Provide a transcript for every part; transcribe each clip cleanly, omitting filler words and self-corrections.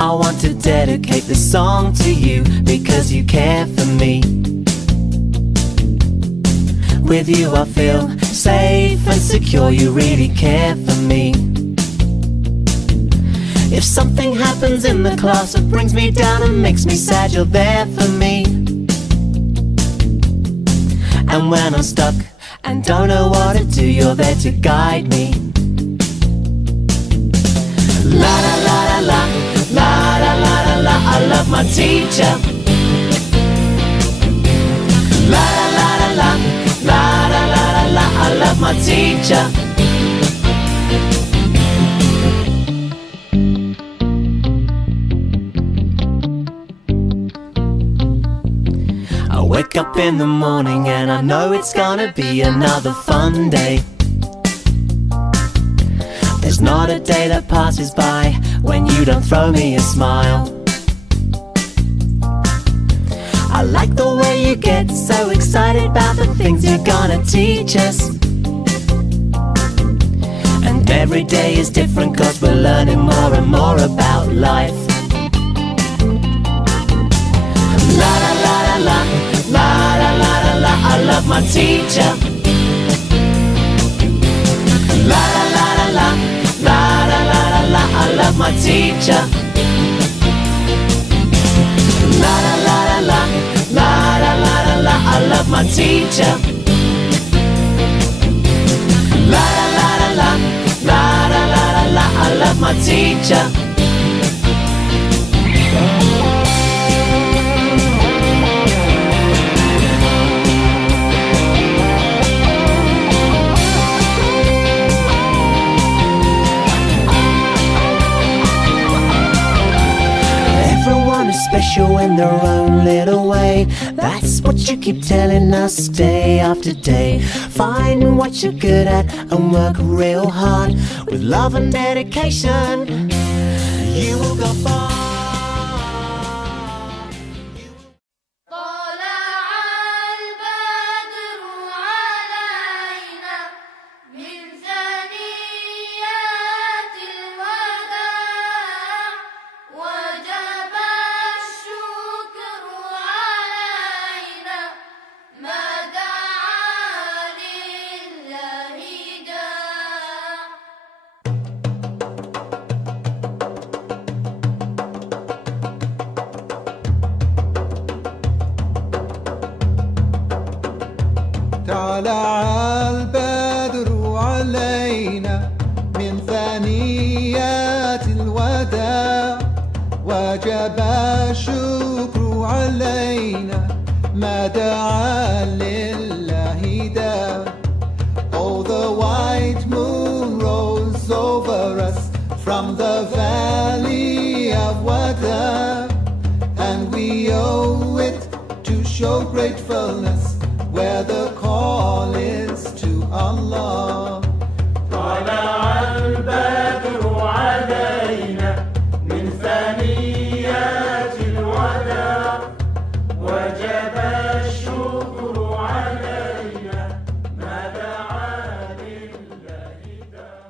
I want to dedicate this song to you because you care for me. With you I feel safe and secure, you really care for me. If something happens in the class that brings me down and makes me sad, you're there for me. And when I'm stuck and don't know what to do, you're there to guide me. La la la la la, la la la la la, I love my teacher. La la la la la, la la la la la, I love my teacher. I wake up in the morning and I know it's gonna be another fun day. There's not a day that passes by when you don't throw me a smile. I like the way you get so excited about the things you're gonna teach us. And every day is different 'cause we're learning more and more about life. La la la la la, la la la la la, I love my teacher. La la la la la, la la la la la, I love my teacher. La la la la la, la la la la la, I love my teacher. La la la la la, la la la la la, I love my teacher. Special in their own little way. That's what you keep telling us day after day. Find what you're good at and work real hard. With love and dedication, you will go far. طلع البدر علينا من ثنيات الوداع وجب الشكر علينا ما دعا لله داع. Oh, the white moon rose over us from the valley of Wada, and we owe it to show gratefulness where the call is to Allah. طلع البدر علينا من ثنيات الوداع وجب الشكر علينا ما دعا لله داع.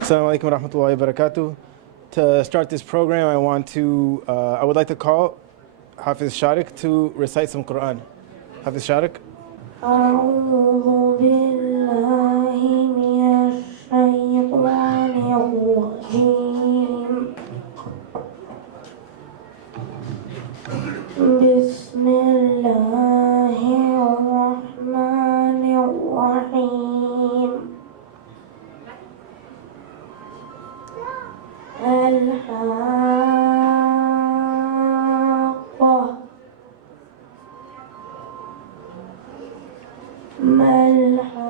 Assalamu alaikum wa rahmatullahi wa barakatuh. To start this program, I would like to call Hafiz Sharik to recite some Quran. Hafiz Sharik. أعوذ بالله من الشيطان الرجيم. بسم الله الرحمن الرحيم. الحاقة ما الحاقة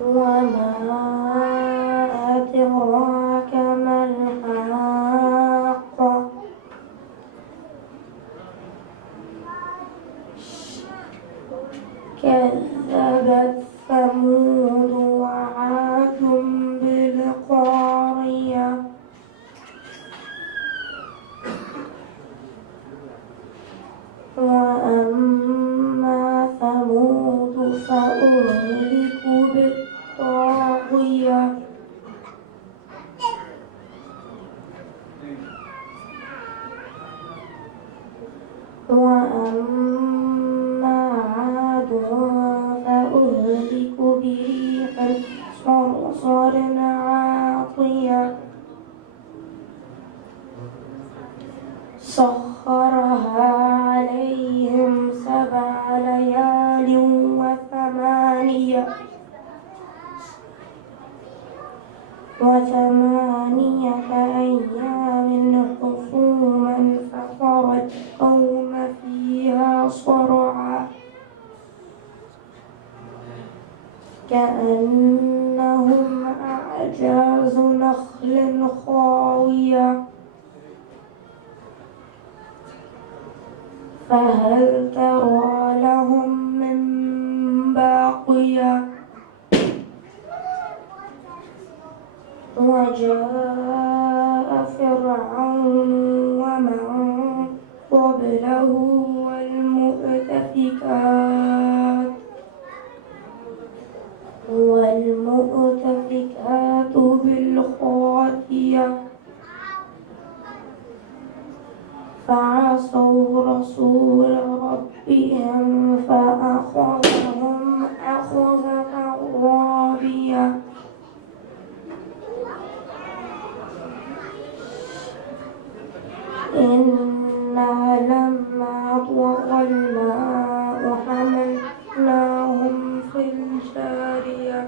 وما أدراك ما الحاقة كذبت ثمود وعاد بالقارية وأما ثمود فأهلكوا بالطاغية وثمانية أيام حسوما فترى القوم فيها صرعا كأنهم أعجاز نخل خاوية فهل ترى لهم من باقية وجاء فرعون ومن قبله والمؤتفكات بالخاطية فعصوا رسول ربهم فأخذهم أخذة رابية إنا لما طغى الماء حملناهم في الجارية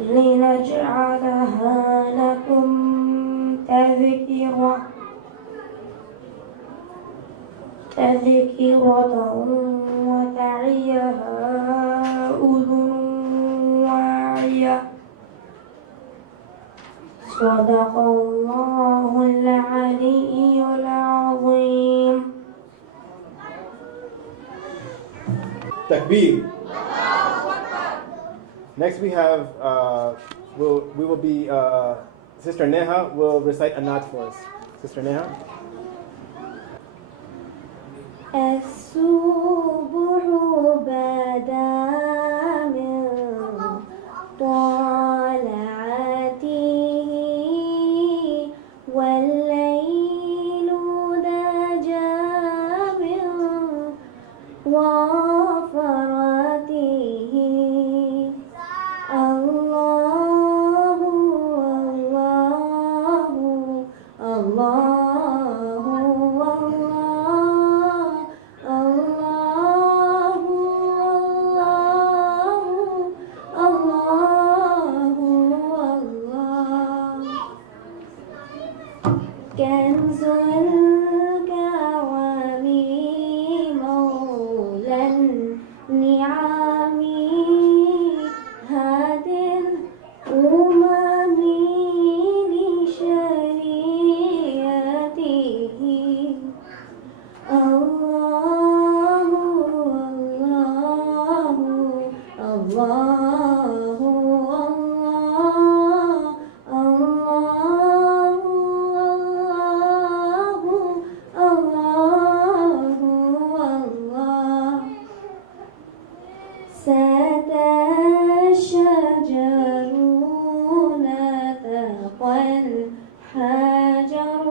لنجعلها لكم تذكرة وتعيها أذن واعية صدق الله العلي العظيم. Takbir. Next we have, we will be, Sister Neha will recite a Naat for us. Sister Neha. الصبح بدا من طلعته والليل نجا من وفرته الله الله الله كنز الكوامل مولى النعم هاد الأمم لشريعته الله الله ساد الشجرون تقى الحجر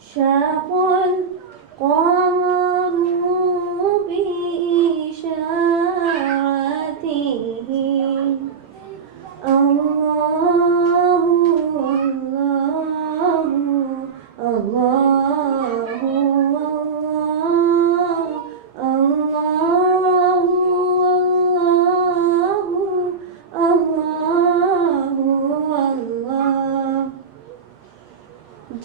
شاق القمر بإشارته الله الله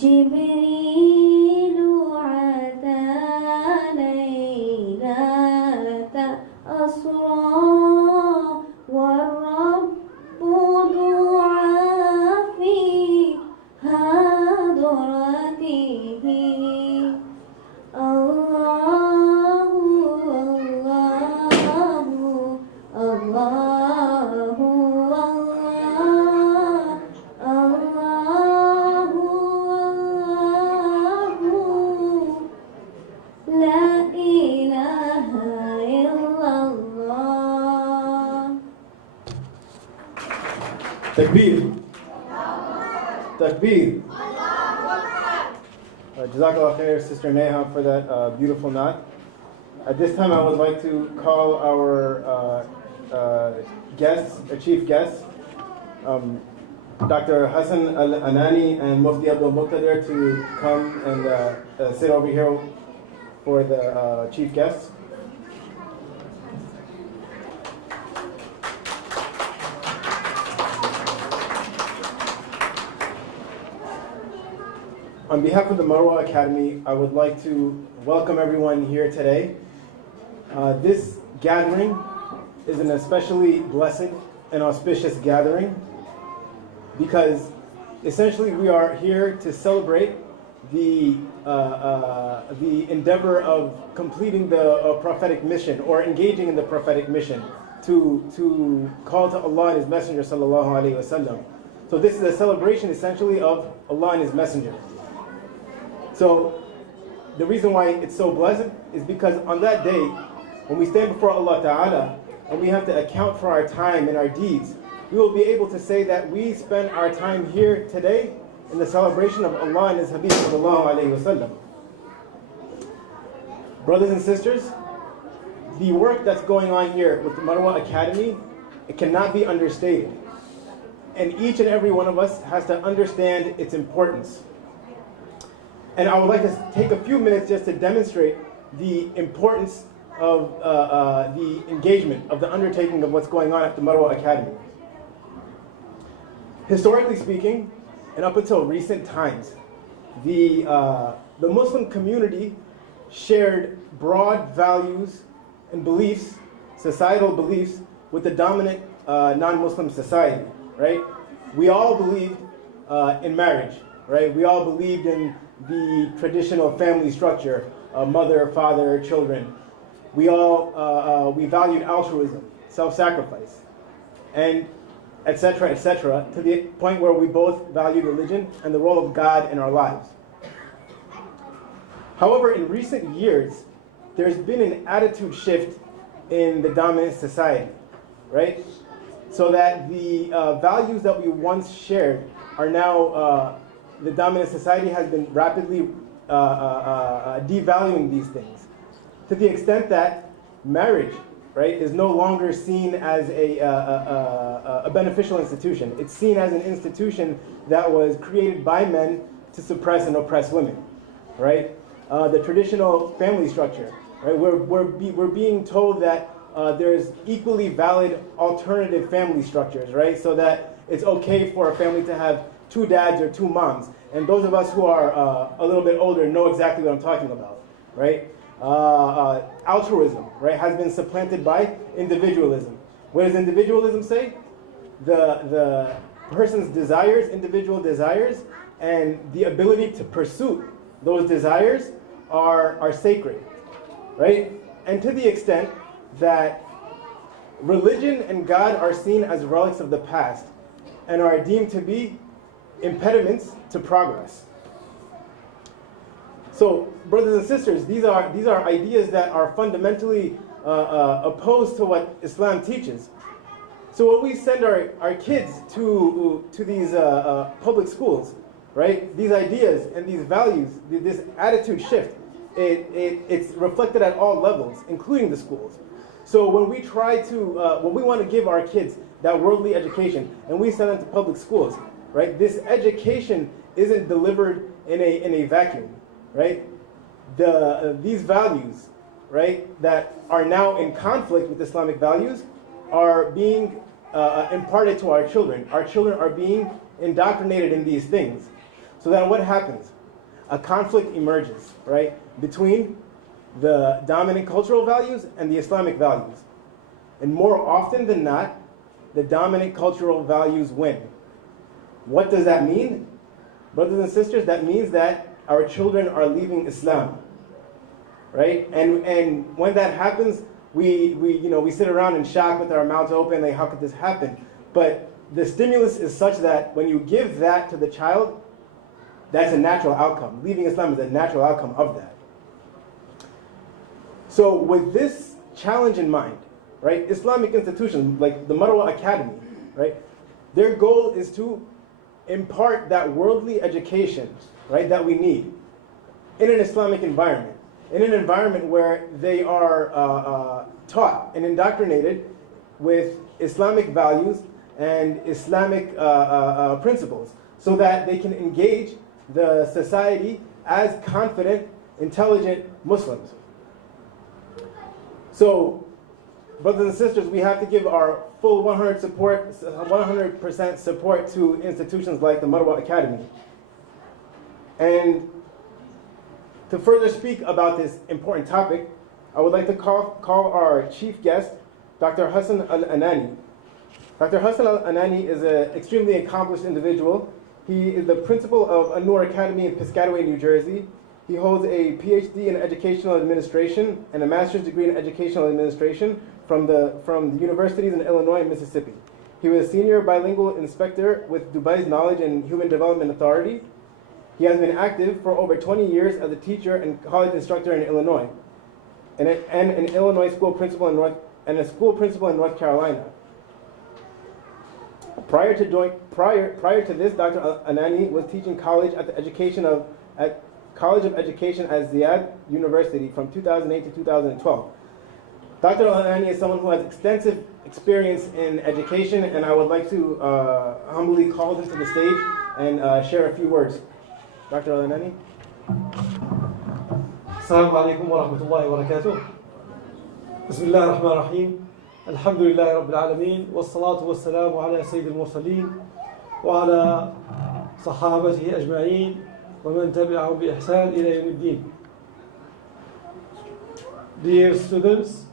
جبريل عدا ليلة أسرى والرب دعا في حضرته الله الله لا إله إلا الله. Takbir. Takbir. Jazakallah khair, Sister Neha, for that beautiful Naat. At this time, I would like to call our guests, chief guests, Dr. Hassan Al-Anani and Mufti Abdul Muqtadir to come and sit over here for the chief guests. On behalf of the Marwa Academy, I would like to welcome everyone here today. This gathering is an especially blessed and auspicious gathering because essentially we are here to celebrate the endeavor of completing the prophetic mission or engaging in the prophetic mission to call to Allah and His Messenger sallallahu alaihi wasallam. So this is a celebration essentially of Allah and His Messenger. So the reason why it's so blessed is because on that day, when we stand before Allah Ta'ala and we have to account for our time and our deeds, we will be able to say that we spent our time here today in the celebration of Allah and His Habib sallallahu alaihi wasallam. Brothers and sisters, the work that's going on here with the Marwa Academy, it cannot be understated. And each and every one of us has to understand its importance. And I would like to take a few minutes just to demonstrate the importance of the engagement, of the undertaking of what's going on at the Marwa Academy. Historically speaking, and up until recent times, the Muslim community shared broad values and beliefs, societal beliefs, with the dominant non-Muslim society, right? We all believed in marriage, right? We all believed in the traditional family structure, mother, father, children. We all we valued altruism, self-sacrifice, and etc., to the point where we both valued religion and the role of God in our lives. However, in recent years, there's been an attitude shift in the dominant society, right? So that the values that we once shared are now, the dominant society has been rapidly devaluing these things, to the extent that marriage, right, is no longer seen as a beneficial institution. It's seen as an institution that was created by men to suppress and oppress women, right? The traditional family structure, right? We're being told that there's equally valid alternative family structures, right? So that it's okay for a family to have two dads or two moms. And those of us who are a little bit older know exactly what I'm talking about, right? Altruism, right, has been supplanted by individualism. What does individualism say? The person's desires, individual desires, and the ability to pursue those desires are sacred, right? And to the extent that religion and God are seen as relics of the past and are deemed to be impediments to progress. So, brothers and sisters, these are ideas that are fundamentally opposed to what Islam teaches. So when we send our kids to these public schools, right, these ideas and these values, this attitude shift, it's reflected at all levels, including the schools. So when we try to, when we want to give our kids that worldly education, and we send them to public schools, right, this education isn't delivered in a vacuum. Right, these values, right, that are now in conflict with Islamic values, are being imparted to our children. Our children are being indoctrinated in these things. So then, what happens? A conflict emerges, right, between the dominant cultural values and the Islamic values, and more often than not, the dominant cultural values win. What does that mean, brothers and sisters? That means that our children are leaving Islam, right? And when that happens, we sit around in shock with our mouths open, like, how could this happen? But the stimulus is such that when you give that to the child, that's a natural outcome. Leaving Islam is a natural outcome of that. So with this challenge in mind, right, Islamic institutions like the Marwa Academy, right, their goal is to impart that worldly education, right, that we need in an Islamic environment, in an environment where they are taught and indoctrinated with Islamic values and Islamic principles, so that they can engage the society as confident, intelligent Muslims. So, brothers and sisters, we have to give our full 100% support to institutions like the Marwa Academy. And to further speak about this important topic, I would like to call our chief guest, Dr. Hassan Al-Anani. Dr. Hassan Al-Anani is an extremely accomplished individual. He is the principal of An-Noor Academy in Piscataway, New Jersey. He holds a PhD in Educational Administration and a master's degree in Educational Administration from the universities in Illinois and Mississippi. He was a senior bilingual inspector with Dubai's Knowledge and Human Development Authority. He has been active for over 20 years as a teacher and college instructor in Illinois, and an Illinois school principal and a school principal in North Carolina. Prior to this, Dr. Anani was teaching college at College of Education at Ziyad University from 2008 to 2012. Dr. Al-Anani is someone who has extensive experience in education, and I would like to humbly call him to the stage and share a few words. Dr. Al-Anani. السلام عليكم ورحمة الله وبركاته. بسم الله الرحمن الرحيم. الحمد لله رب العالمين والصلاة والسلام على سيد المرسلين وعلى صحابته أجمعين ومن تبعهم بإحسان إلى يوم الدين. Dear students,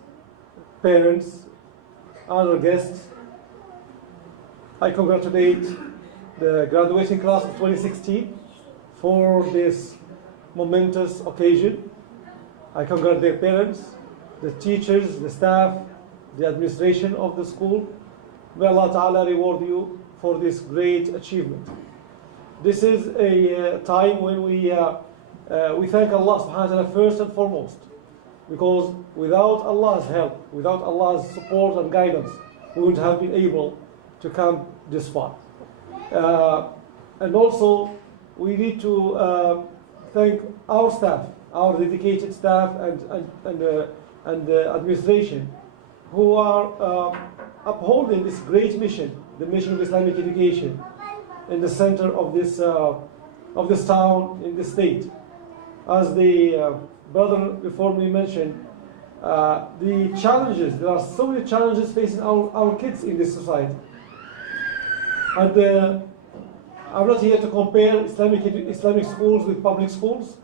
parents, other guests, I congratulate the graduating class of 2016 for this momentous occasion. I congratulate their parents, the teachers, the staff, the administration of the school. May Allah Ta'ala reward you for this great achievement. This is a time when we thank Allah Subhanahu wa Ta'ala first and foremost, because without Allah's help, without Allah's support and guidance, we wouldn't have been able to come this far. And also, we need to thank our staff, our dedicated staff and administration, who are upholding this great mission, the mission of Islamic education, in the center of this town, in this state. As the brother before me mentioned, the challenges, there are so many challenges facing our kids in this society. And I'm not here to compare Islamic schools with public schools,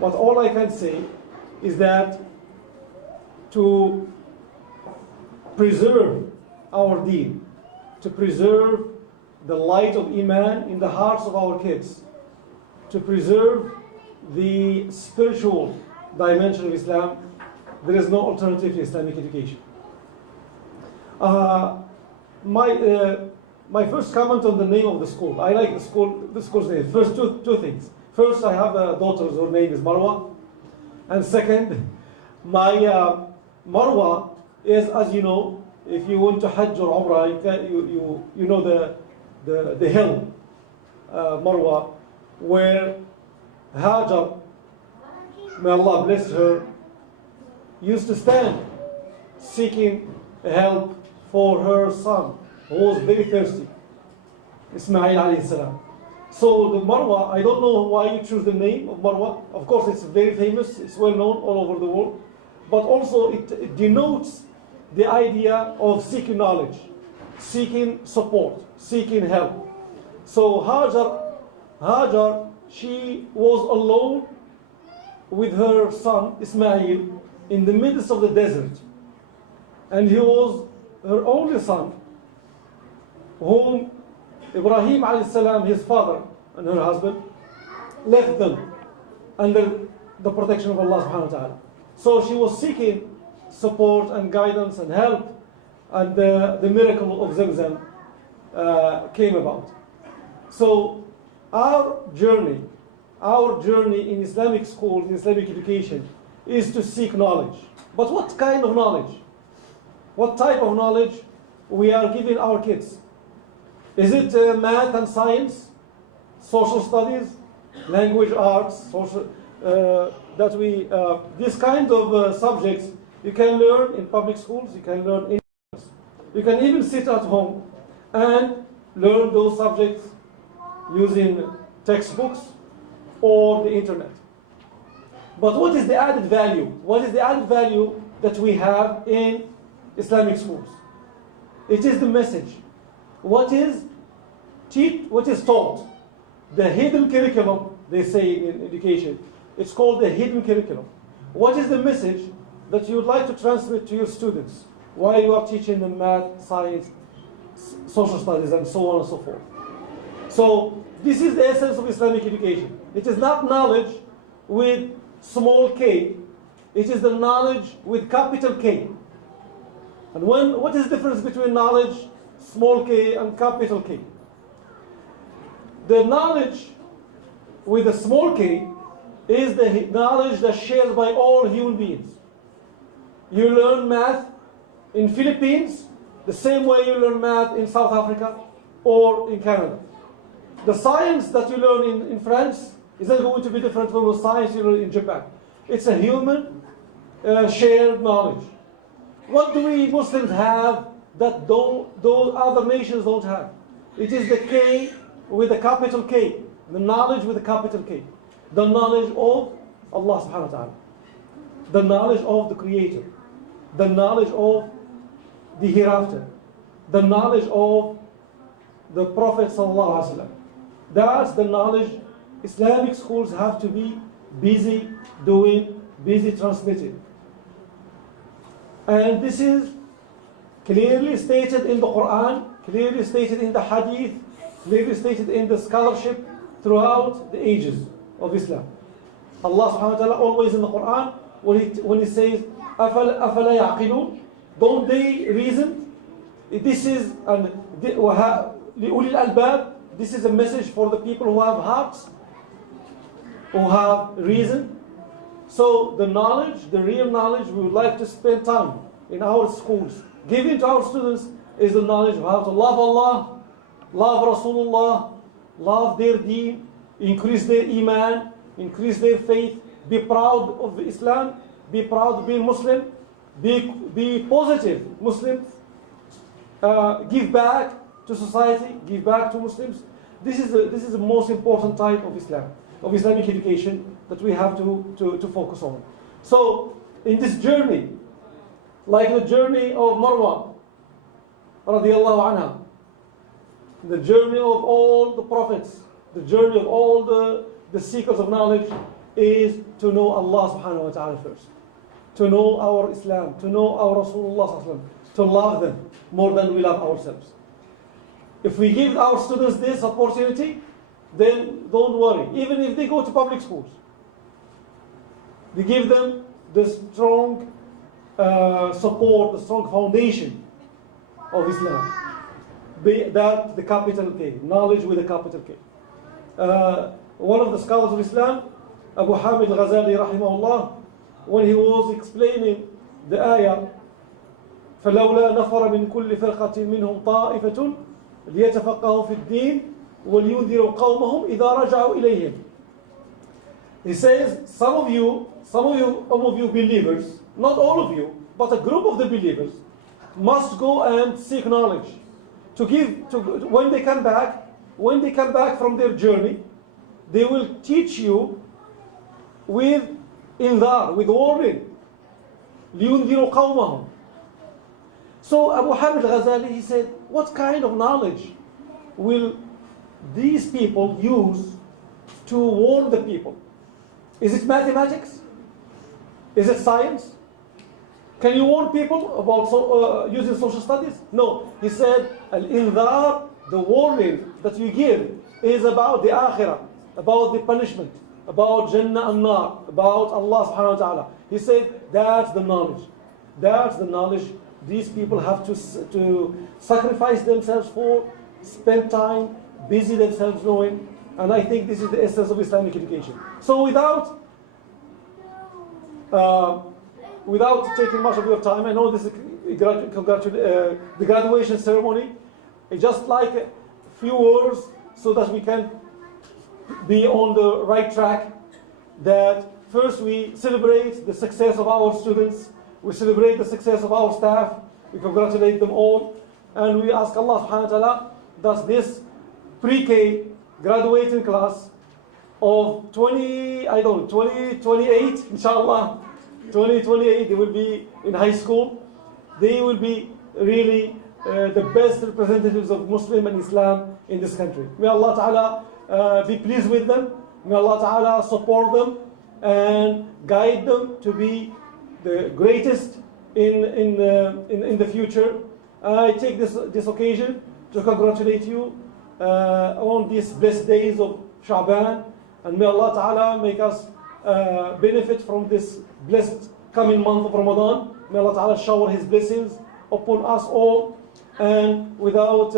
but all I can say is that to preserve our deen, to preserve the light of Iman in the hearts of our kids, to preserve the spiritual dimension of Islam, there is no alternative to Islamic education. My first comment on the name of the school. I like the school's name. First, two things. First, I have a daughter, her name is Marwa. And second, my Marwa is, as you know, if you went to Hajj or Umrah, you know the hill, Marwa, where Hajar, may Allah bless her, used to stand seeking help for her son, who was very thirsty, Ismail alayhi salam. So the Marwa, I don't know why you choose the name of Marwa. Of course, it's very famous, it's well known all over the world, but also it denotes the idea of seeking knowledge, seeking support, seeking help. So Hajar, she was alone with her son Ismail in the midst of the desert, and he was her only son, whom Ibrahim alayhi salam, his father and her husband, left them under the protection of Allah subhanahu wa ta'ala. So she was seeking support and guidance and help, and the miracle of Zamzam came about. So our journey in Islamic schools, in Islamic education, is to seek knowledge. But what kind of knowledge? What type of knowledge we are giving our kids? Is it math and science, social studies, language arts, this kind of subjects you can learn in public schools, you can learn in schools. You can even sit at home and learn those subjects using textbooks or the internet. But what is the added value? What is the added value that we have in Islamic schools? It is the message. What is taught? The hidden curriculum, they say in education. It's called the hidden curriculum. What is the message that you would like to transmit to your students while you are teaching them math, science, social studies, and so on and so forth? So this is the essence of Islamic education. It is not knowledge with small k, it is the knowledge with capital K. And what is the difference between knowledge, small k, and capital K? The knowledge with a small k is the knowledge that's shared by all human beings. You learn math in Philippines the same way you learn math in South Africa or in Canada. The science that you learn in France is not going to be different from the science you learn in Japan. It's a human shared knowledge. What do we Muslims have that those other nations don't have? It is the K with a capital K, the knowledge with a capital K, the knowledge of Allah subhanahu wa ta'ala, the knowledge of the Creator, the knowledge of the hereafter, the knowledge of the Prophet sallallahu alaihi wasallam. That's the knowledge Islamic schools have to be busy doing, busy transmitting. And this is clearly stated in the Quran, clearly stated in the Hadith, clearly stated in the scholarship throughout the ages of Islam. Allah subhanahu wa ta'ala always in the Quran, when he says, أَفَلَا يَعْقِلُونَ, don't they reason? This is لِأُولِي الْأَلْبَابِ, this is a message for the people who have hearts, who have reason. So the knowledge, the real knowledge we would like to spend time in our schools, giving to our students, is the knowledge of how to love Allah, love Rasulullah, love their deen, increase their iman, increase their faith, be proud of Islam, be proud of being Muslim, be positive Muslims, give back to society, give back to Muslims. This is the most important type of Islam, of Islamic education that we have to focus on. So in this journey, like the journey of Marwa radiallahu anha, the journey of all the prophets, the journey of all the seekers of knowledge is to know Allah subhanahu wa ta'ala first, to know our Islam, to know our Rasulullah sallallahu alaihi wasallam, to love them more than we love ourselves. If we give our students this opportunity, then don't worry. Even if they go to public schools, we give them the strong support, the strong foundation of Islam. That the capital K, knowledge with a capital K. One of the scholars of Islam, Abu Hamid al-Ghazali rahimahullah, when he was explaining the ayah, فَلَوْلَا نَفَرَ مِنْ كُلِّ فِرْقَةٍ مِّنْهُمْ طَائِفَةٌ لِيَتَفَقَّهُوا فِي الدِّينِ وَلْيُنذِرُوا قَوْمَهُمْ إِذَا رَجَعُوا إِلَيْهِمْ. He says, some of you believers, not all of you, but a group of the believers, must go and seek knowledge. When they come back from their journey, they will teach you with inzar, with warning. لِيُنذِرُوا قَوْمَهُمْ. So Abu Hamid al-Ghazali, he said, what kind of knowledge will these people use to warn the people? Is it mathematics? Is it science? Can you warn people about using social studies? No. He said, al-inzar, the warning that you give, is about the akhirah, about the punishment, about Jannah and Nar, about Allah subhanahu wa ta'ala. He said, that's the knowledge. That's the knowledge these people have to sacrifice themselves for, spend time, busy themselves knowing. And I think this is the essence of Islamic education. So without taking much of your time, I know this is the graduation ceremony. I just like a few words so that we can be on the right track. That first we celebrate the success of our students, we celebrate the success of our staff, we congratulate them all, and we ask Allah subhanahu wa ta'ala that this pre-K graduating class of 2028, inshallah, 2028, they will be in high school. They will be really the best representatives of Muslim and Islam in this country. May Allah ta'ala be pleased with them, May Allah Ta'ala support them and guide them to be the greatest in the future. I take this occasion to congratulate you on these blessed days of Sha'ban, and may Allah Ta'ala make us benefit from this blessed coming month of Ramadan. May Allah Ta'ala shower His blessings upon us all, and without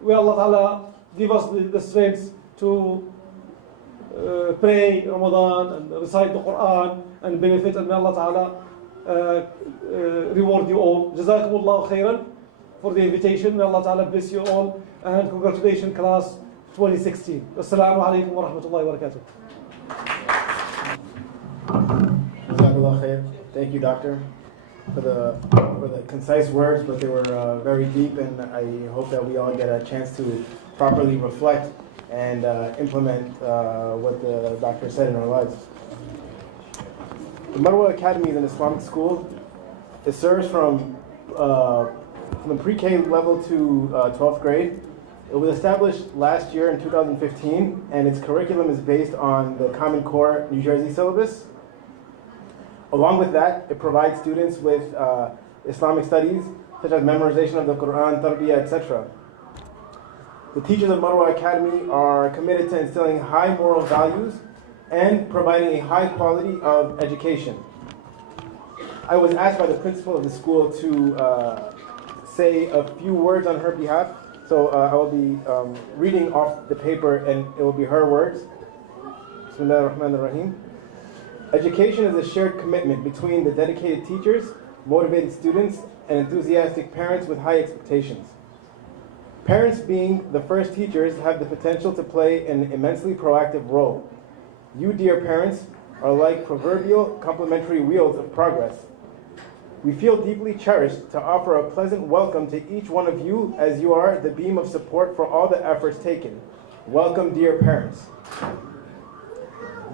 may Allah Ta'ala give us the strength to pray Ramadan and recite the Quran and benefit, and may Allah Ta'ala reward you all. Jazakumullahu khairan for the invitation. May Allah Ta'ala bless you all, and congratulations class 2016. Assalamu alaikum wa rahmatullahi wa barakatuh. Jazakallah khair. Thank you, Doctor, for the concise words, but they were very deep, and I hope that we all get a chance to properly reflect and implement what the Doctor said in our lives. The Marwa Academy is an Islamic school. It serves from the pre-K level to 12th grade. It was established last year in 2015, and its curriculum is based on the Common Core New Jersey syllabus. Along with that, it provides students with Islamic studies, such as memorization of the Quran, tarbiyah, etc. The teachers of Marwa Academy are committed to instilling high moral values and providing a high quality of education. I was asked by the principal of the school to say a few words on her behalf, so I will be reading off the paper, and it will be her words. Bismillah ar-Rahman ar-Rahim. Education is a shared commitment between the dedicated teachers, motivated students, and enthusiastic parents with high expectations. Parents, being the first teachers, have the potential to play an immensely proactive role. You, dear parents, are like proverbial complementary wheels of progress. We feel deeply cherished to offer a pleasant welcome to each one of you, as you are the beam of support for all the efforts taken. Welcome, dear parents.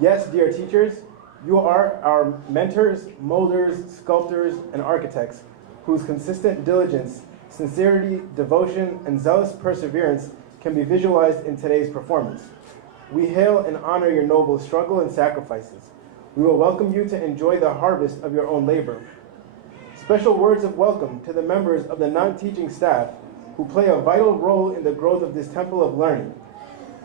Yes, dear teachers, you are our mentors, molders, sculptors, and architects, whose consistent diligence, sincerity, devotion, and zealous perseverance can be visualized in today's performance. We hail and honor your noble struggle and sacrifices. We will welcome you to enjoy the harvest of your own labor. Special words of welcome to the members of the non-teaching staff who play a vital role in the growth of this temple of learning.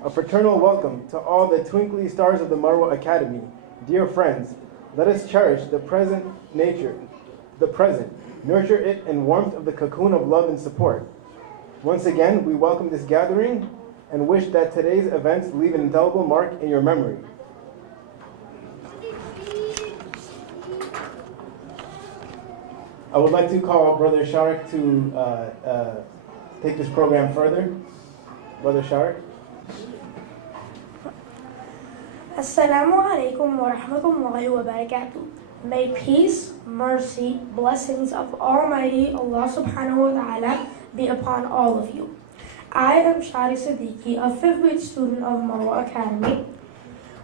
A fraternal welcome to all the twinkly stars of the Marwa Academy. Dear friends, let us cherish the present, nurture it in warmth of the cocoon of love and support. Once again, we welcome this gathering and wish that today's events leave an indelible mark in your memory. I would like to call Brother Sharik to take this program further. Brother Sharik. Assalamu alaikum wa rahmatullahi wa barakatuh. May peace, mercy, blessings of Almighty Allah subhanahu wa ta'ala be upon all of you. I am Shari Siddiqui, a 5th grade student of Marwa Academy.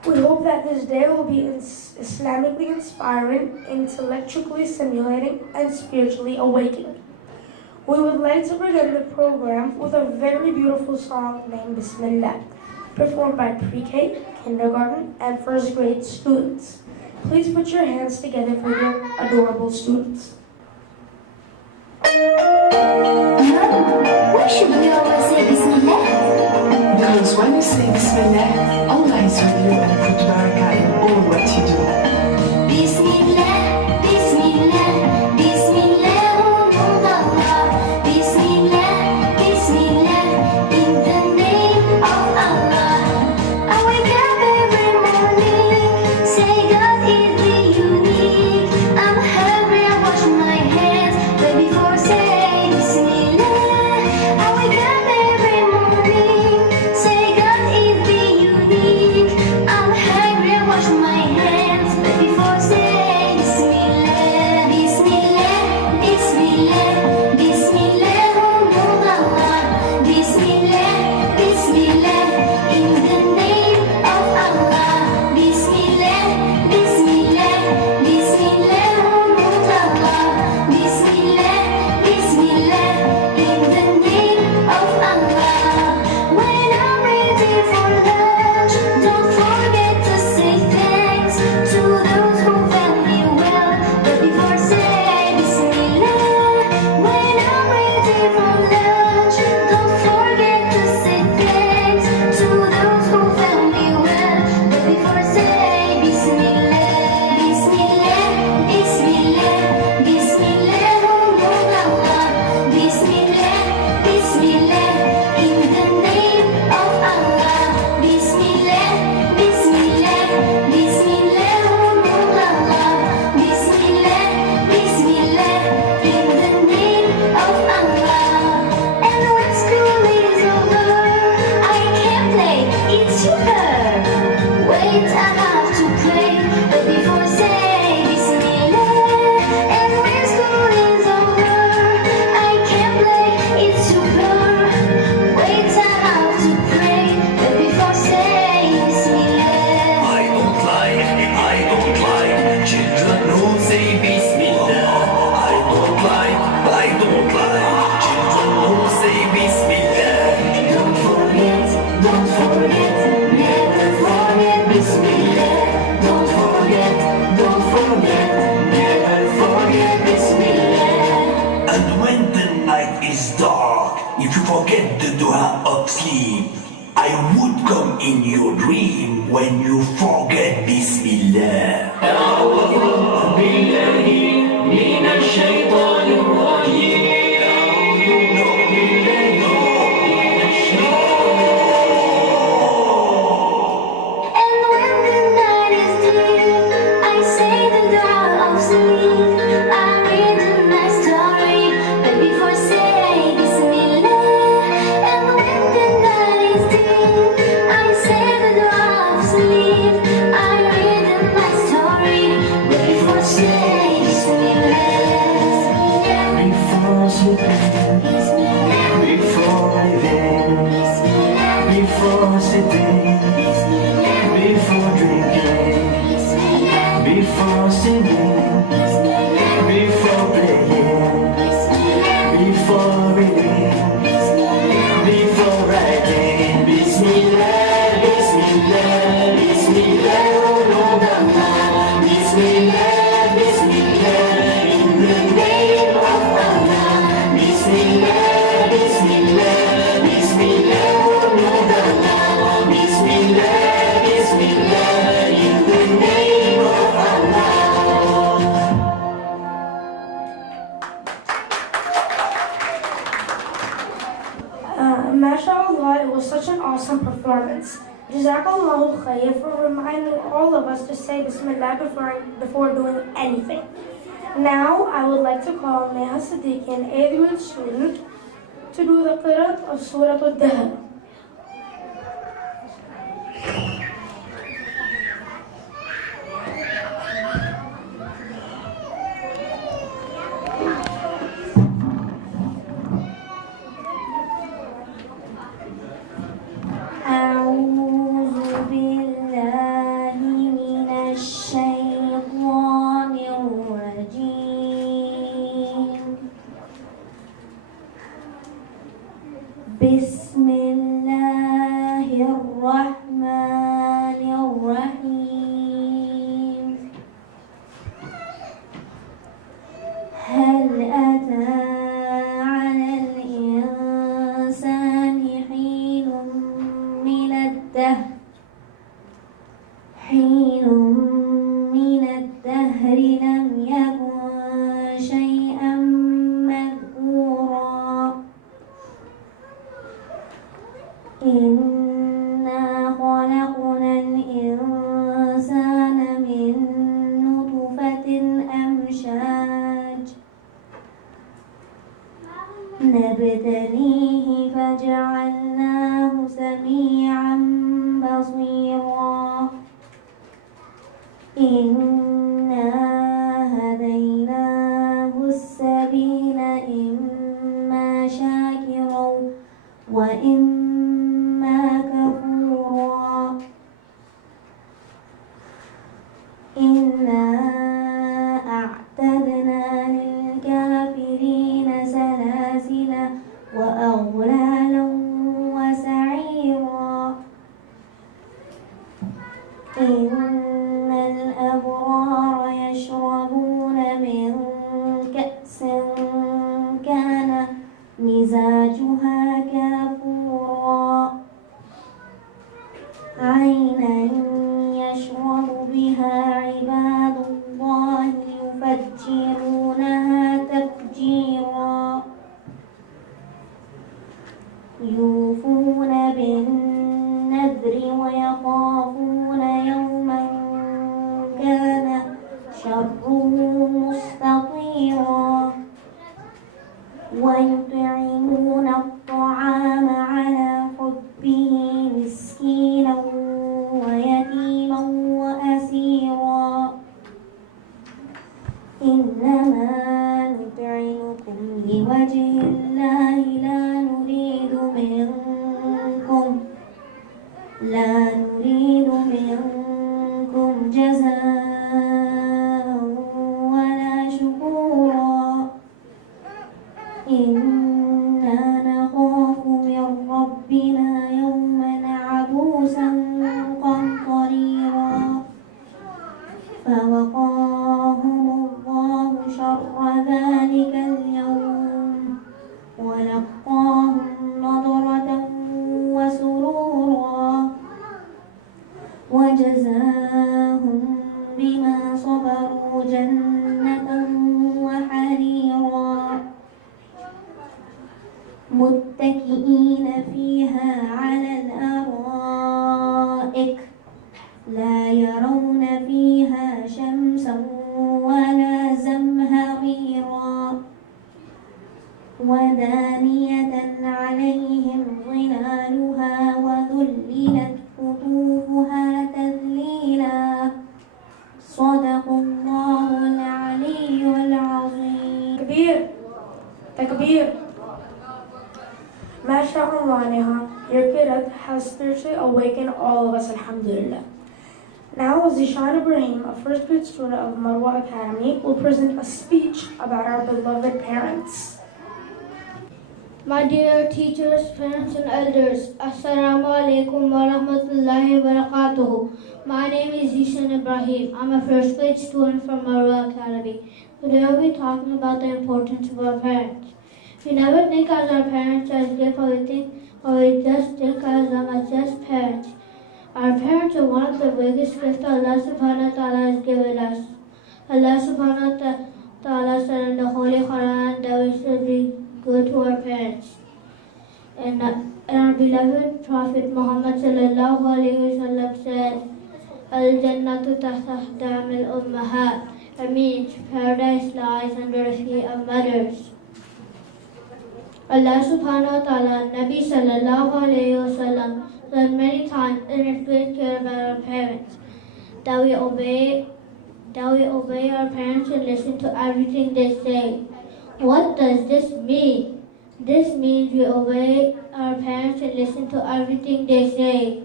We hope that this day will be Islamically inspiring, intellectually stimulating, and spiritually awakening. We would like to begin the program with a very beautiful song named Bismillah, performed by pre-K, kindergarten, and 1st grade students. Please put your hands together for your adorable students. Why should we always say Bismillah? Because when you say Bismillah, Allah is with you and put barakah in all what you do. Bismillah, Bismillah, Bismillah, oh Allah. Bismillah, Bismillah, in the name of Allah. I wake up every morning, say God is the unique. I'm hungry, I wash my hands, but before say Bismillah. I wake up every morning, say God is the unique. I'm hungry. forget the dua of sleep. I would come in your dream when you forget Bismillah. And when the night is deep, I say the dua of sleep. I read my story, but before saying Bismillah. And when the night is deep, I say the dua of sleep. I read my story, but before saying Bismillah. Before sleeping, Bismillah. before living, Bismillah. before sitting, Bismillah. before drinking, Bismillah. before singing, Bismillah. before playing, Bismillah. before reading, Bismillah. before writing. Bismillah, Bismillah, Bismillah, oh Lord Allah. Bismillah, Bismillah, in the name of Allah. Bismillah, Bismillah, Bismillah, oh Lord Allah. Bismillah, Bismillah, in the name of Allah. MashaAllah, it was such an awesome performance. Jazakallahu khair for reminding all of us to say Bismillah before doing anything. Now, I would like to call Neha Siddiqui, an 8th grade student, to do the qiraat of Surah Al-Dahr. أعوذ بالله من الشيطان الرجيم. بسم الله الرحمن الرحيم. هل أتى على الإنسان حين من الدهر لم يكن شيئا مذكورا. إنا خلقنا الإنسان من نطفة أمشاج نبتليه فجعلناه سميعا بصيرا. إنا هديناه السبيل إما شاكرا وإما كفورا. إنا أعتدنا للكافرين سلاسل وأغلالا وسعيرا. إن الأبرار يشربون من كأس كان مزاجها كافورا. عينا يشرب بها عباد الله يفجرونها تفجيرا. يوفون بالنذر ويخافون يوما كان شره مستطيرا. ويطعمون الطعام على حبه مسكينا ويتيما وأسيرا. إنما نطعمكم لوجه الله لا نريد منكم جزاء ولا شكورا. إنا نخاف من ربنا يوما عبوسا قمطريرا. فوقاهم الله شر ذلك اليوم ولقاهم صبروا جنة وحريرا متكئين فيها على الأرائك لا يرون فيها شمسا ولا زمهريرا ودانية عليهم ظلالها وذللت قطوفها تذليلا صدق الله العلي العظيم. Takbir. MashaAllah, Neha, your qiraat has spiritually awakened all of us, alhamdulillah. Now, Zishan Ibrahim, a first grade student of Marwa Academy, will present a speech about our beloved parents. My dear teachers, parents and elders, Assalamu alaikum wa rahmatullahi wa barakatuhu. My name is Zishan Ibrahim. I'm a first grade student from Marwa Academy. Today I'll be talking about the importance of our parents. We never think as our parents as gift, or we just think as them as just parents. Our parents are one of the biggest gifts Allah subhanahu wa ta'ala has given us. Allah subhanahu wa ta'ala said in the Holy Quran that we should be good to our parents. And our beloved Prophet Muhammad sallallahu alayhi wa sallam said, Al-Jannatu tahta aqdamil ummahat. It means paradise lies under the feet of mothers. Allah subhanahu wa ta'ala, Nabi sallallahu alayhi wa sallam, said many times in his great care about our parents, that we obey our parents and listen to everything they say. What does this mean? This means we obey our parents and listen to everything they say.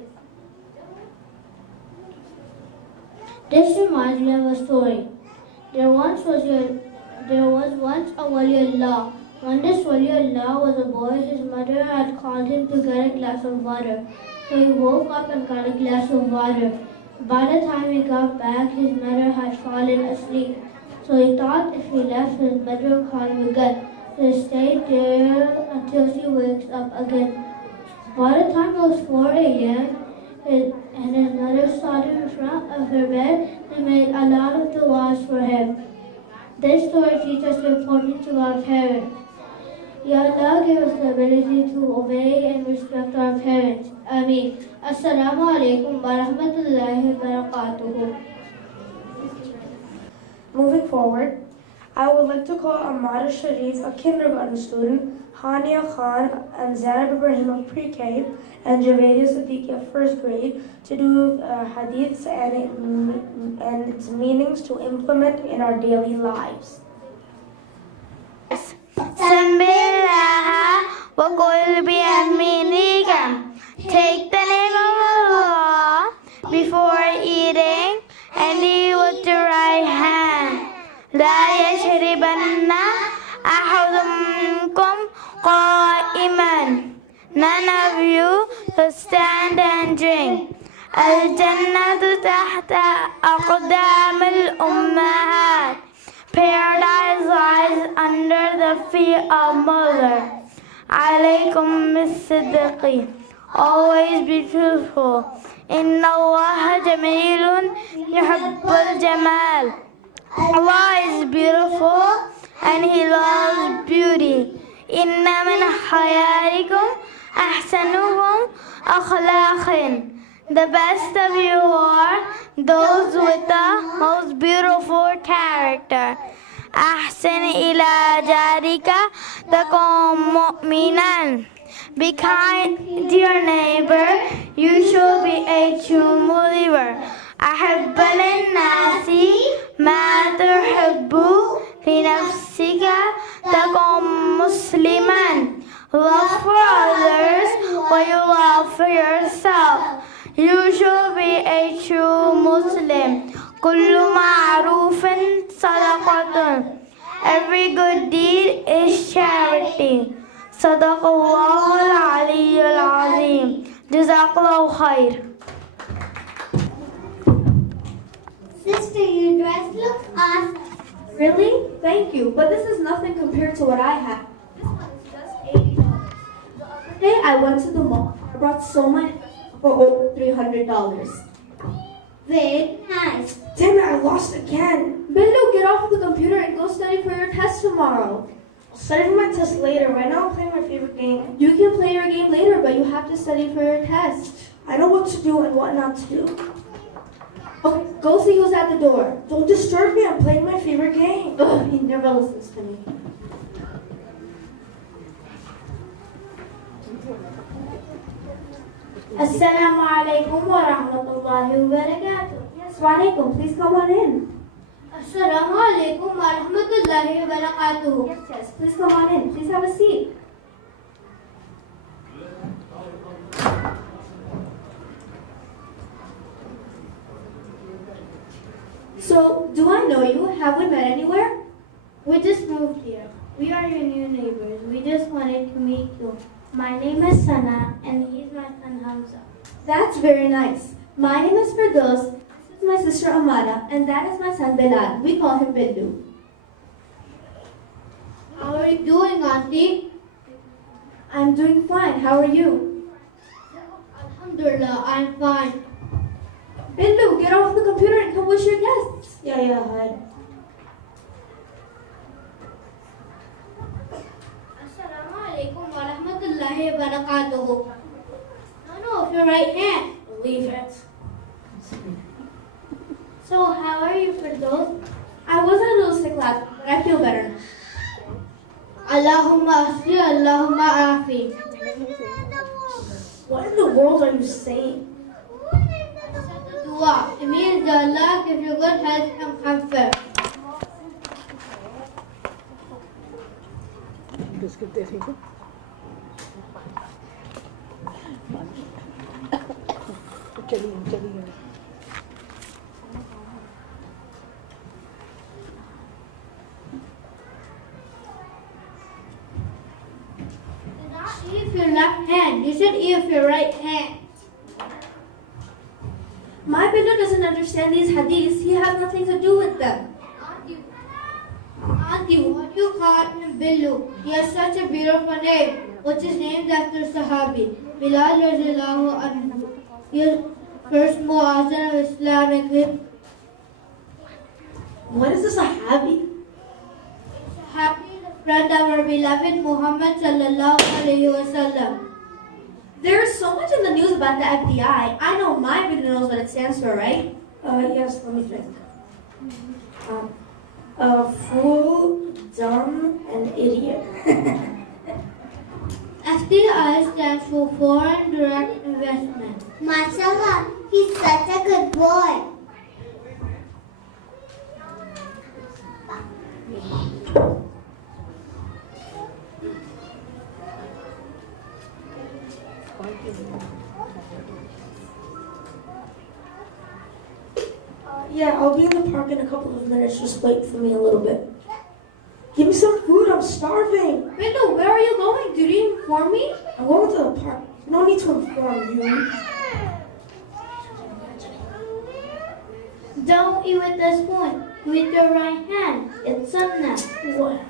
This reminds me of a story. There was once a Waliullah. When this Waliullah was a boy, his mother had called him to get a glass of water. So he woke up and got a glass of water. By the time he got back, his mother had fallen asleep. So he thought if he left, his mother would call him again. So he stayed there until she wakes up again. By the time it was 4 a.m., and his mother sat in front of her bed and made a lot of du'as for him. This story teaches the importance of our parents. Ya Allah, give us the ability to obey and respect our parents. Ameen. Assalamu alaikum wa rahmatullahi wa barakatuhu. Moving forward, I would like to call Amara Sharif, a kindergarten student, Hania Khan and Zainab Ibrahim of pre-K, and Javedia Siddiqui of first grade to do hadiths and its meanings to implement in our daily lives. Take the name of Allah before eating and eat with the right hand. لا يشربن أحد منكم قائما. None of you to stand and drink. الجنة تحت أقدام الأمهات. Paradise lies under the feet of mother. عليكم بالصدق. Always be truthful. إن الله جميل يحب الجمال. Allah is beautiful and He loves beauty. إن من خياركم أحسنكم أخلاقا. The best of you are those with the most beautiful character. أحسن إلى جارك تكن مؤمنا. Be kind to your neighbor, you should be a true believer. أحب للناس ما تحب لنفسك تكن مسلما. Love for others what you love for yourself. You should be a true Muslim. كل معروف صدقة. Every good deed is charity. صدق الله العلي العظيم. جزاك الله خير. Sister, your dress looks awesome. Really? Thank you. But this is nothing compared to what I have. This one's just $80. The other day I went to the mall. I brought so much for over $300. Very nice. Damn it, I lost again. Billu, get off of the computer and go study for your test tomorrow. I'll study for my test later. Right now I'm playing my favorite game. You can play your game later, but you have to study for your test. I know what to do and what not to do. Okay, go see who's at the door. Don't disturb me, I'm playing my favorite game. Ugh, he never listens to me. Assalamu alaikum wa rahmatullahi wa barakatuh. Yes, wa alaikum. Please come on in. Assalamu alaikum wa rahmatullahi wa barakatuh. Yes, please come on in. Please have a seat. So, do I know you? Have we met anywhere? We just moved here. We are your new neighbors. We just wanted to meet you. My name is Sana and he's my son Hamza. That's very nice. My name is Firdaus. This is my sister Amara, and that is my son Bilal. We call him Bindu. How are you doing, Auntie? I'm doing fine. How are you? Alhamdulillah, I'm fine. Bindu, get off the computer and come wish your guests. Yeah, hi. Assalamu alaikum wa rahmatullahi wa barakatuh. No, with your right hand. Leave it. So, how are you, Firdaus? I was a little sick last week, but I feel better now. Allahumma asli, Allahumma afi. What in the world are you saying? Dua. It means that Allah gives you good health and comfort. Do not eat with your left hand. You should eat with your right hand. My Bindu doesn't understand these hadiths. He has nothing to do with them. Auntie, what do you call him Billu? He has such a beautiful name, which is named after Sahabi, Bilal radiallahu anhu. He is first Muazzin of Islamic hip. What is this, a Sahabi? Sahabi is a friend of our beloved Muhammad sallallahu alayhi wa sallam. There's so much in the news about the FBI. I know my Bindu knows what it stands for, right? Yes, let me think. Fool, dumb, and idiot. FDI stands for Foreign Direct Investment. Mashallah, he's such a good boy. Yeah, I'll be in the park in a couple of minutes. Just wait for me a little bit. Give me some food, I'm starving. Bindu, where are you going? Did you inform me? I'm going to the park. No need to inform you. Don't eat with the spoon. With your right hand. It's sunnah. What?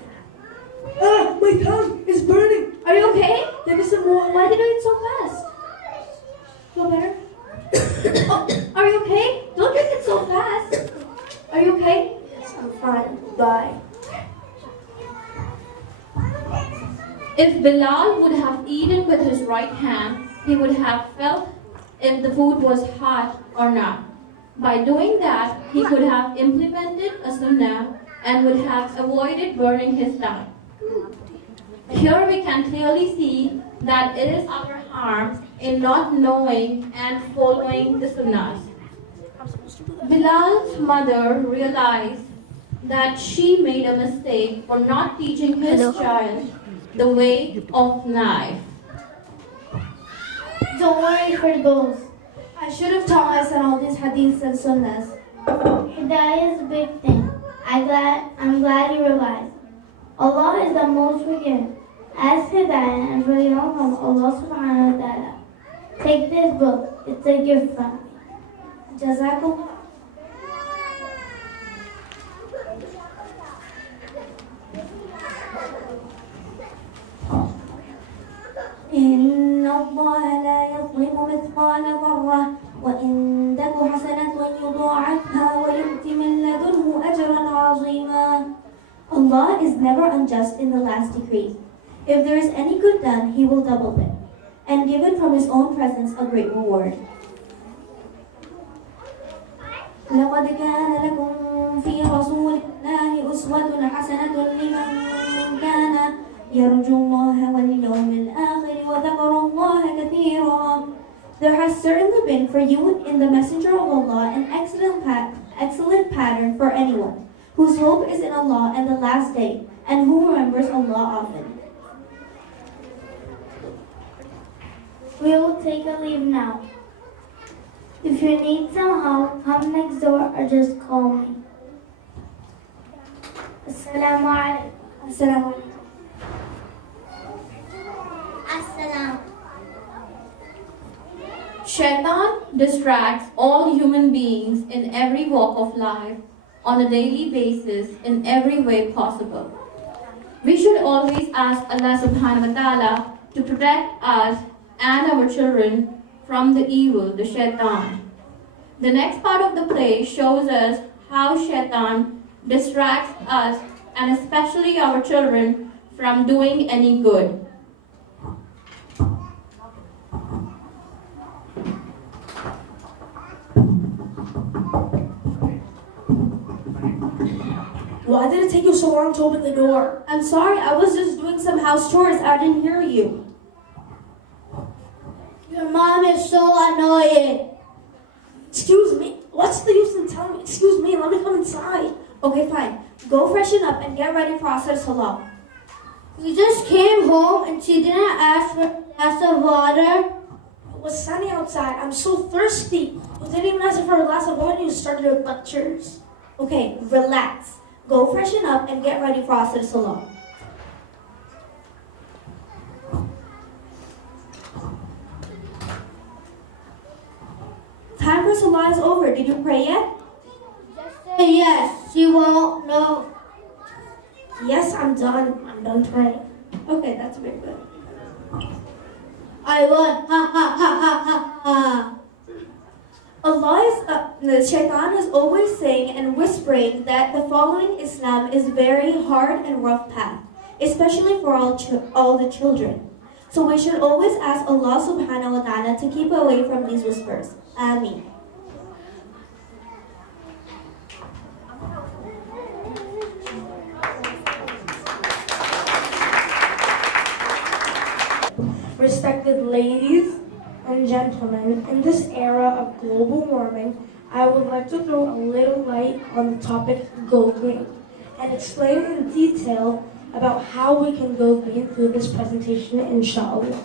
Ah, my tongue is burning. Are you okay? Give me some water. Why did you eat so fast? Feel better? Oh, are you okay? Don't drink it so fast. Are you okay? Yes, I'm fine. Bye. If Bilal would have eaten with his right hand, he would have felt if the food was hot or not. By doing that, he could have implemented a sunnah and would have avoided burning his tongue. Here we can clearly see that it is our harm in not knowing and following the sunnahs. Bilal's mother realized that she made a mistake for not teaching his child the way of life. Don't worry, Firdaus. I should have taught my son all these hadiths and sunnahs. Hidayah is a big thing. I'm glad you realized. Allah is the most forgiving. Ask Hidayah and for the help from Allah subhanahu wa ta'ala. Take this book. It's a gift from me. Jazakallah. إن الله لا يظلم مثقال ذرة وإن تك حسنة يضاعفها ويؤت Allah is never unjust in the last decree. If there is any good done, He will double it, and given from His own presence a great reward. لقد كان لكم في رسول الله أسوة حسنة لمن كان يرجو الله واليوم الآخر وذكر الله كثيرا. There has certainly been for you in the Messenger of Allah an excellent pattern for anyone whose hope is in Allah and the last day, and who remembers Allah often. We will take a leave now. If you need some help, come next door or just call me. Assalamu alaikum. Assalamu alaikum. Assalam. Shaitan distracts all human beings in every walk of life on a daily basis in every way possible. We should always ask Allah subhanahu wa ta'ala to protect us and our children from the evil, the shaitan. The next part of the play shows us how shaitan distracts us and especially our children from doing any good. Why did it take you so long to open the door? I'm sorry, I was just doing some house chores. I didn't hear you. Your mom is so annoying. Excuse me? What's the use in telling me? Excuse me, let me come inside. Okay, fine. Go freshen up and get ready for Asr Salah. We just came home and she didn't ask for a glass of water. It was sunny outside. I'm so thirsty. You didn't even ask for a glass of water. You started your lectures. Okay, relax. Go freshen up and get ready for Asr Salah. Time for Salah is over. Did you pray yet? Just say yes. She won't know. Yes, I'm done. I'm done praying. Okay, that's very good. I won. Ha ha ha ha ha ha. The shaitan is always saying and whispering that the following Islam is very hard and rough path, especially for all the children. So we should always ask Allah subhanahu wa ta'ala to keep away from these whispers. Ameen. Respected ladies and gentlemen, in this era of global warming, I would like to throw a little light on the topic Go Green and explain in detail about how we can go green through this presentation, inshallah.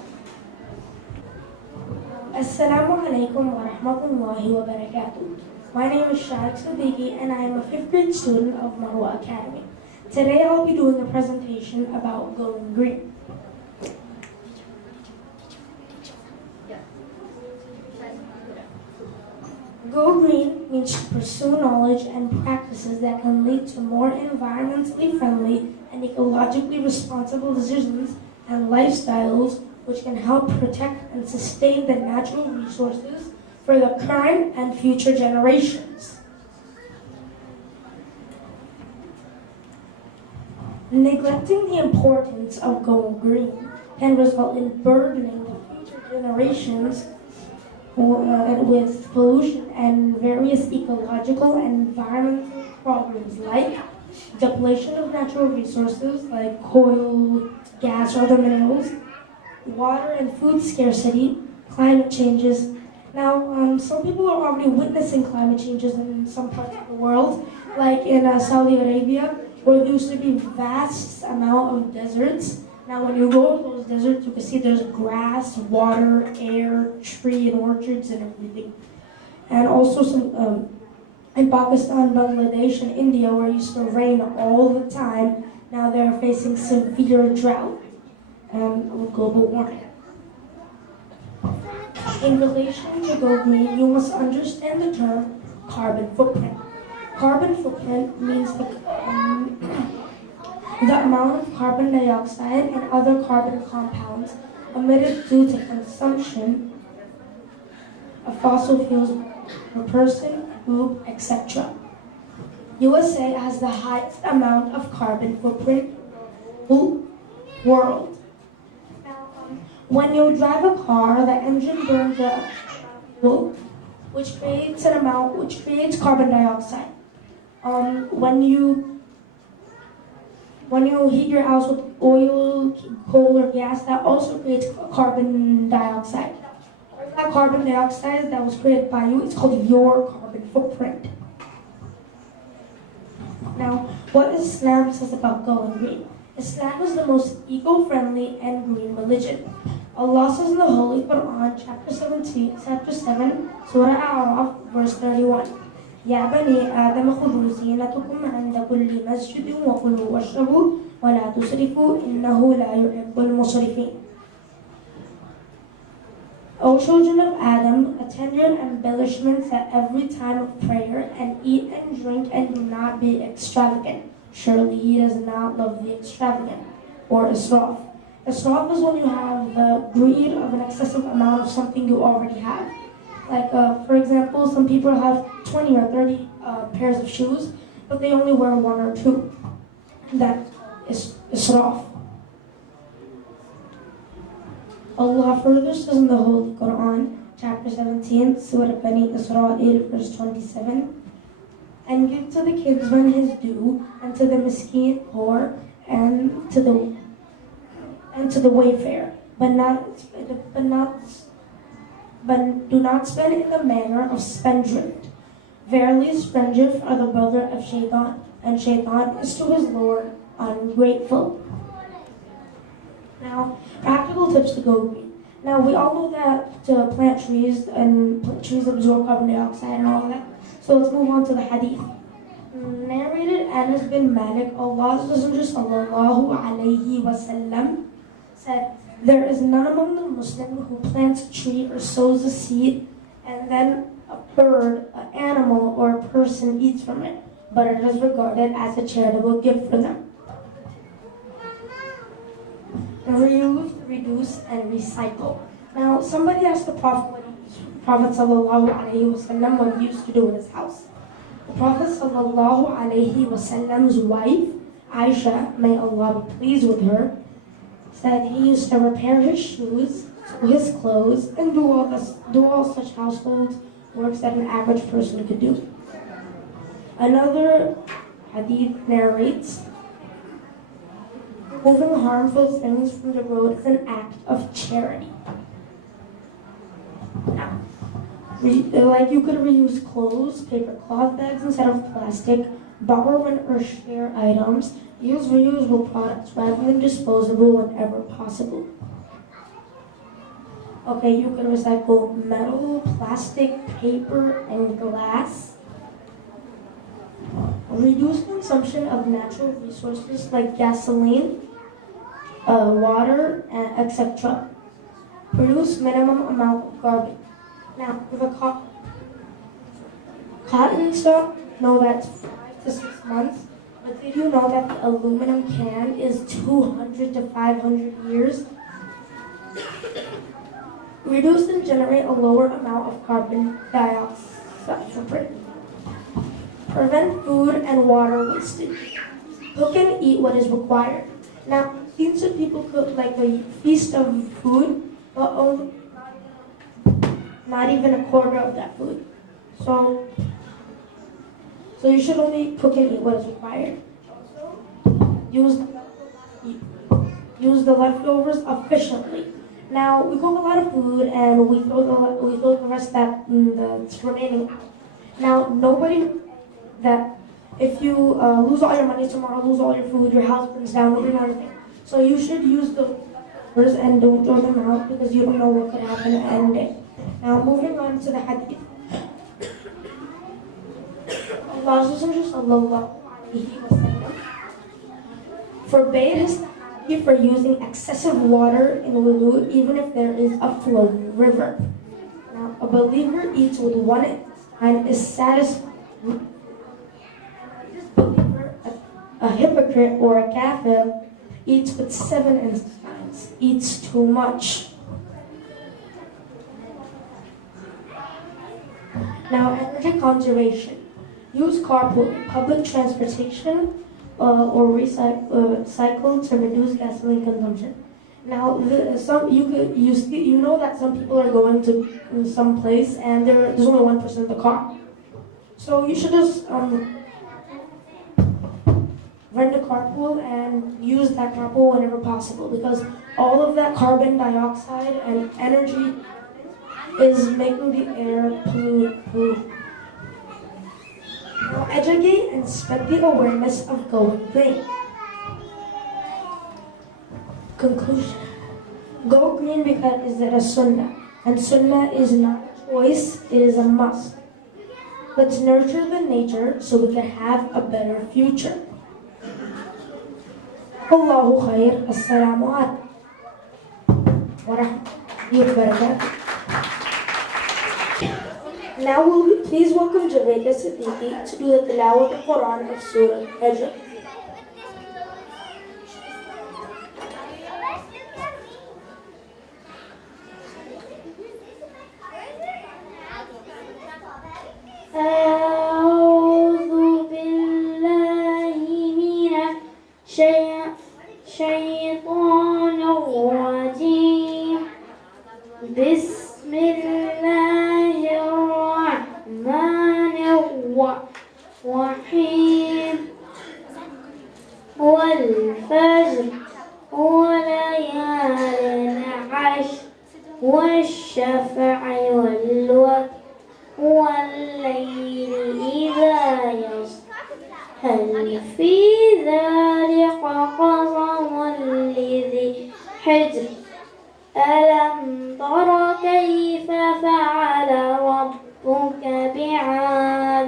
Assalamu alaikum wa rahmatullahi wa barakatuh. My name is Sharik Siddiqui and I am a 5th grade student of Marwa Academy. Today I'll be doing a presentation about going green. Go green means to pursue knowledge and practices that can lead to more environmentally friendly and ecologically responsible decisions and lifestyles which can help protect and sustain the natural resources for the current and future generations. Neglecting the importance of going green can result in burdening the future generations with pollution and various ecological and environmental problems like depletion of natural resources like oil, gas, or other minerals, water and food scarcity, climate changes. Now, some people are already witnessing climate changes in some parts of the world, like in Saudi Arabia, where there used to be vast amount of deserts. Now, when you go to those deserts, you can see there's grass, water, air, tree, and orchards and everything. And also some in Pakistan, Bangladesh, and India, where it used to rain all the time, now they're facing severe drought and global warming. In relation to go green, you must understand the term carbon footprint. Carbon footprint means the amount of carbon dioxide and other carbon compounds emitted due to consumption of fossil fuels per person, group, etc. USA has the highest amount of carbon footprint in the world. When you drive a car, the engine burns a fuel, which creates carbon dioxide. When you heat your house with oil, coal, or gas, that also creates carbon dioxide. That carbon dioxide that was created by you, it's called your carbon footprint. Now, what Islam says about going green? Islam is the most eco-friendly and green religion. Allah says in the Holy Quran, chapter 7, Surah A'raf, verse 31. يا بني آدم خذوا زينتكم عند كل مسجد وكلوا واشربوا ولا تسرفوا إنه لا يحب المسرفين. O children of Adam, attend your embellishments at every time of prayer, and eat and drink, and do not be extravagant. Surely he does not love the extravagant, or israf. Israf is when you have the greed of an excessive amount of something you already have. Like, for example, some people have 20 or 30 pairs of shoes, but they only wear 1 or 2. That is israf. Allah further says in the Holy Quran, chapter 17, Surah Bani Israel, verse 27, and give to the kinsman his due, and to the miskin poor, and to the wayfarer, but do not spend in the manner of spendthrift. Verily, spendthrift are the brother of Shaitan, and Shaitan is to his Lord ungrateful. Now, practical tips to go green. Now, we all know that to plant trees, and trees absorb carbon dioxide and all that. So let's move on to the hadith. Narrated Anas bin Malik, Allah's Messenger sallallahu alayhi wasallam said, there is none among the Muslims who plants a tree or sows a seed, and then a bird, an animal, or a person eats from it, but it is regarded as a charitable gift for them. Reuse, reduce, and recycle. Now, somebody asked the Prophet sallallahu alaihi wasallam what he used to do in his house. The Prophet sallallahu alaihi wasallam's wife, Aisha, may Allah be pleased with her, said he used to repair his shoes, sew his clothes, and do all such household works that an average person could do. Another hadith narrates, removing harmful things from the road is an act of charity. Now, like you could reuse clothes, paper cloth bags instead of plastic, borrow or share items, use reusable products rather than disposable whenever possible. Okay, you can recycle metal, plastic, paper, and glass. Reduce consumption of natural resources like gasoline, water, etc. Produce minimum amount of carbon. Now, with a cotton stock, know that's 5 to 6 months, but did you know that the aluminum can is 200 to 500 years? Reduce and generate a lower amount of carbon dioxide footprint. Prevent food and water wastage. Cook and eat what is required. Now, things that people cook like a feast of food, but only not even a quarter of that food. So you should only cook and eat what is required. Use the leftovers efficiently. Now, we cook a lot of food and we throw the rest that's remaining out. Now, nobody that if you lose all your money tomorrow, lose all your food, your house burns down, nobody knows anything. So you should use the leftovers and don't throw them out because you don't know what could happen at the end of the day. Now, moving on to the hadith. Allah sallallahu alayhi wasallam forbade his sahaba for using excessive water in wudu even if there is a flowing river. Now, a believer eats with one intestine is satisfied. This believer, a hypocrite or a kafir, eats with 7 intestines, eats too much. Now, energy conservation. Use carpooling, public transportation, or cycle to reduce gasoline consumption. Now, you know that some people are going to some place and there's only one person in the car. So you should just rent a carpool and use that carpool whenever possible, because all of that carbon dioxide and energy is making the air pollute. Now educate and spread the awareness of going green. Conclusion. Go green because it is sunnah, and sunnah is not a choice, it is a must. Let's nurture the nature so we can have a better future. Allahu khair. Assalamu alaikum wa rahmatullahi wa barakatuh. Now will we please welcome Javed Siddiqui to do the tilawat of the Quran of Surah Hijr. أعوذ بالله من الشيطان الرجيم بسم الله الرحمن الرحيم والفجر وليال عشر والشفع والوتر والليل إذا يسر هل في ذلك قسم لذي حجر ألم تر كيف فعل ربك بعاد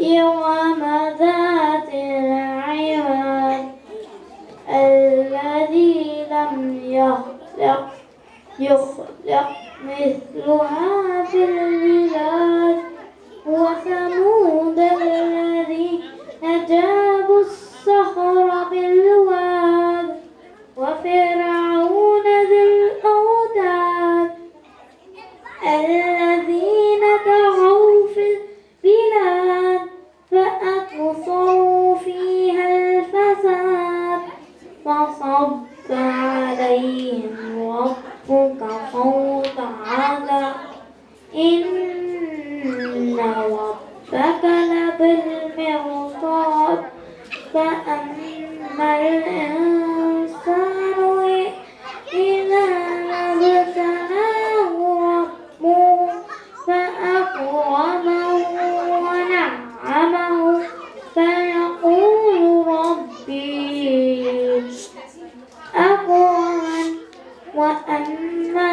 إرم ذات العماد الذي لم يخلق مثلها في البلاد وثمود الذين جابوا الصخر بالواد وفرعون ذي الأوتاد الذين طغوا في البلاد فأكثروا فيها الفساد فصب عليهم ربك صوت عذاب إن ربك لبالمرصاد فأما الإنسان إذا ما ابتلاه ربه فأكرمه ونعمه فيقول ربي أكرمن وأما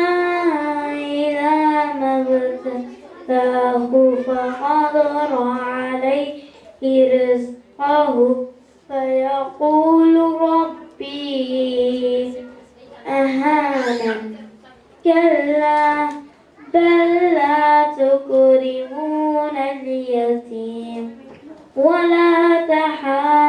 إذا ما ابتلاه فقدر عليه رزقه فيقول ربي أهانن كلا بل لا تكرمون اليتيم ولا تحاضون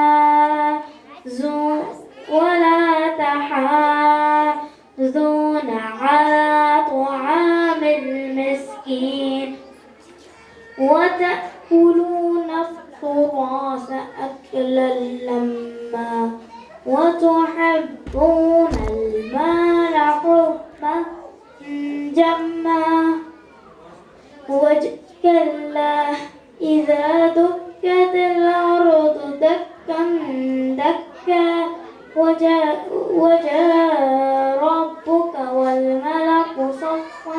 على طعام المسكين وتأكلون التراث أكلا لما وتحبون المال حبا جما وكلا إذا دكت الأرض دكا دكا وجاء ربك والملك صفا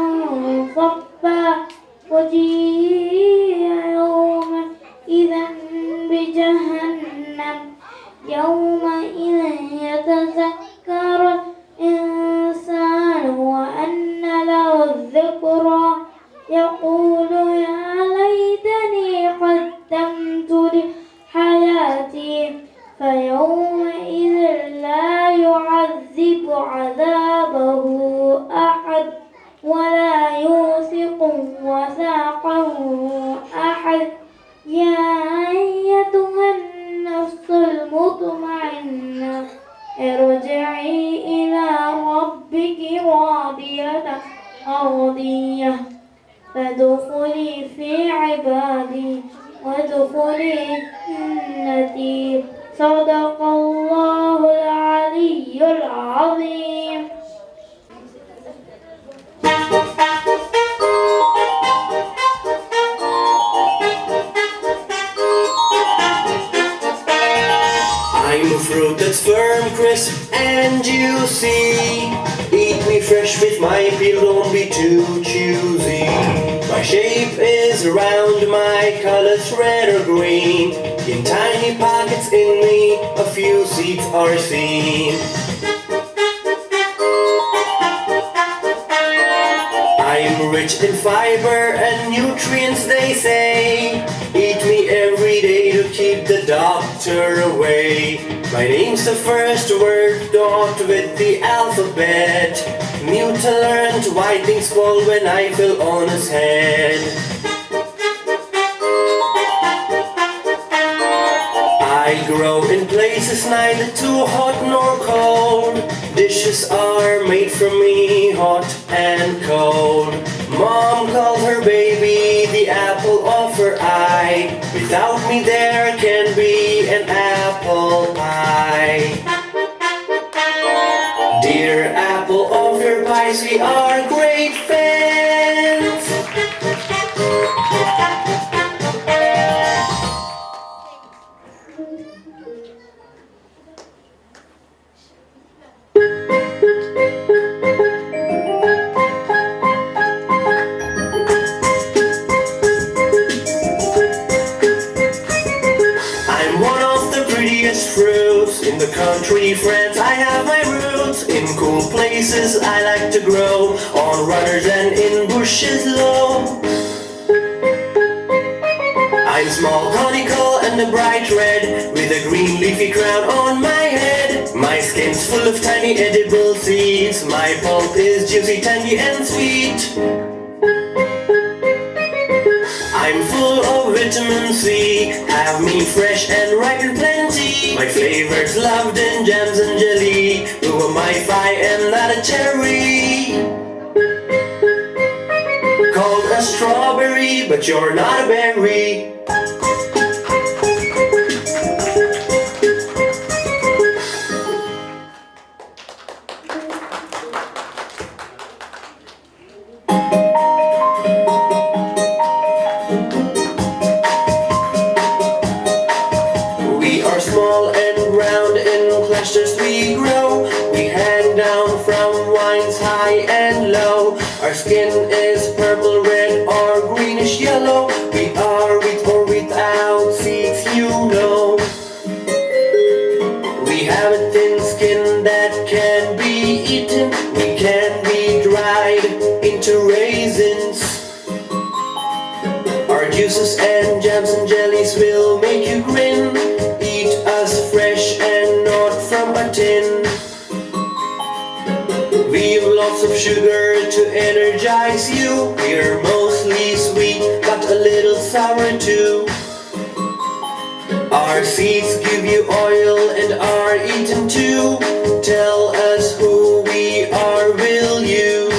صفا وجيء يومئذ بجهنم يومئذ يتذكر الإنسان وأنى له الذكرى يقول يا ليتني قدمت لحياتي فيومئذ لا يعذب عذابه أحد ولا يوثق وثاقه أحد يا أيتها النفس المطمئنة ارجعي إلى ربك راضية مرضية فادخلي في عبادي وادخلي جنتي صدق الله العلي العظيم. I'm a fruit that's firm, crisp, and juicy. Eat me fresh with my peel, don't be too choosy. My shape is round, my color's red or green. In tiny pockets in me, a few seeds are seen. I'm rich in fiber and nutrients, they say. Eat me every day to keep the doctor away. My name's the first word, dot with the alphabet. Newton learned why things fall when I fell on his head. I grow in places neither too hot nor cold. Dishes are made for me, hot and cold. Mom calls her baby the apple of her eye. Without me there can be an apple pie. Dear apple of your pies, we are great fans. Fruits in the country, friends, I have my roots. In cool places I like to grow, on runners and in bushes low. I'm small, conical and a bright red, with a green leafy crown on my head. My skin's full of tiny edible seeds, my pulp is juicy, tangy and sweet. I'm full of vitamin C, have me fresh and ripe and plenty. My flavors loved in jams and jelly. Who am I if I am not a cherry? Called a strawberry, but you're not a berry. Small and round in clusters we grow. We hang down from vines high and low. Our skin is purple, red or greenish yellow. We are with or without seeds, you know. We have a thin skin that can be eaten. We can be dried into raisins. Our juices and jams and jellies will make you grin. Us fresh and not from a tin. We've lots of sugar to energize you. We're mostly sweet but a little sour too. Our seeds give you oil and are eaten too. Tell us who we are, will you?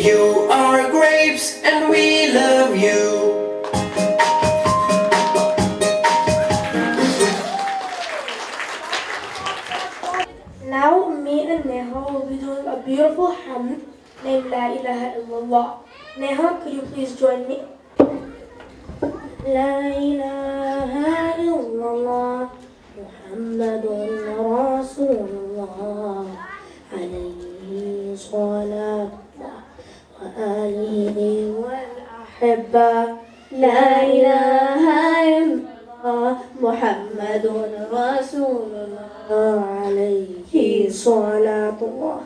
You are grapes and we love you. Now, me and Neha will be doing a beautiful hymn named La ilaha illallah. Neha, could you please join me? La ilaha illallah Muhammadun Rasulullah alayhi salatullah wa alihi wal ahibba. La ilaha illallah Muhammadun Rasulullah alayhi salatullah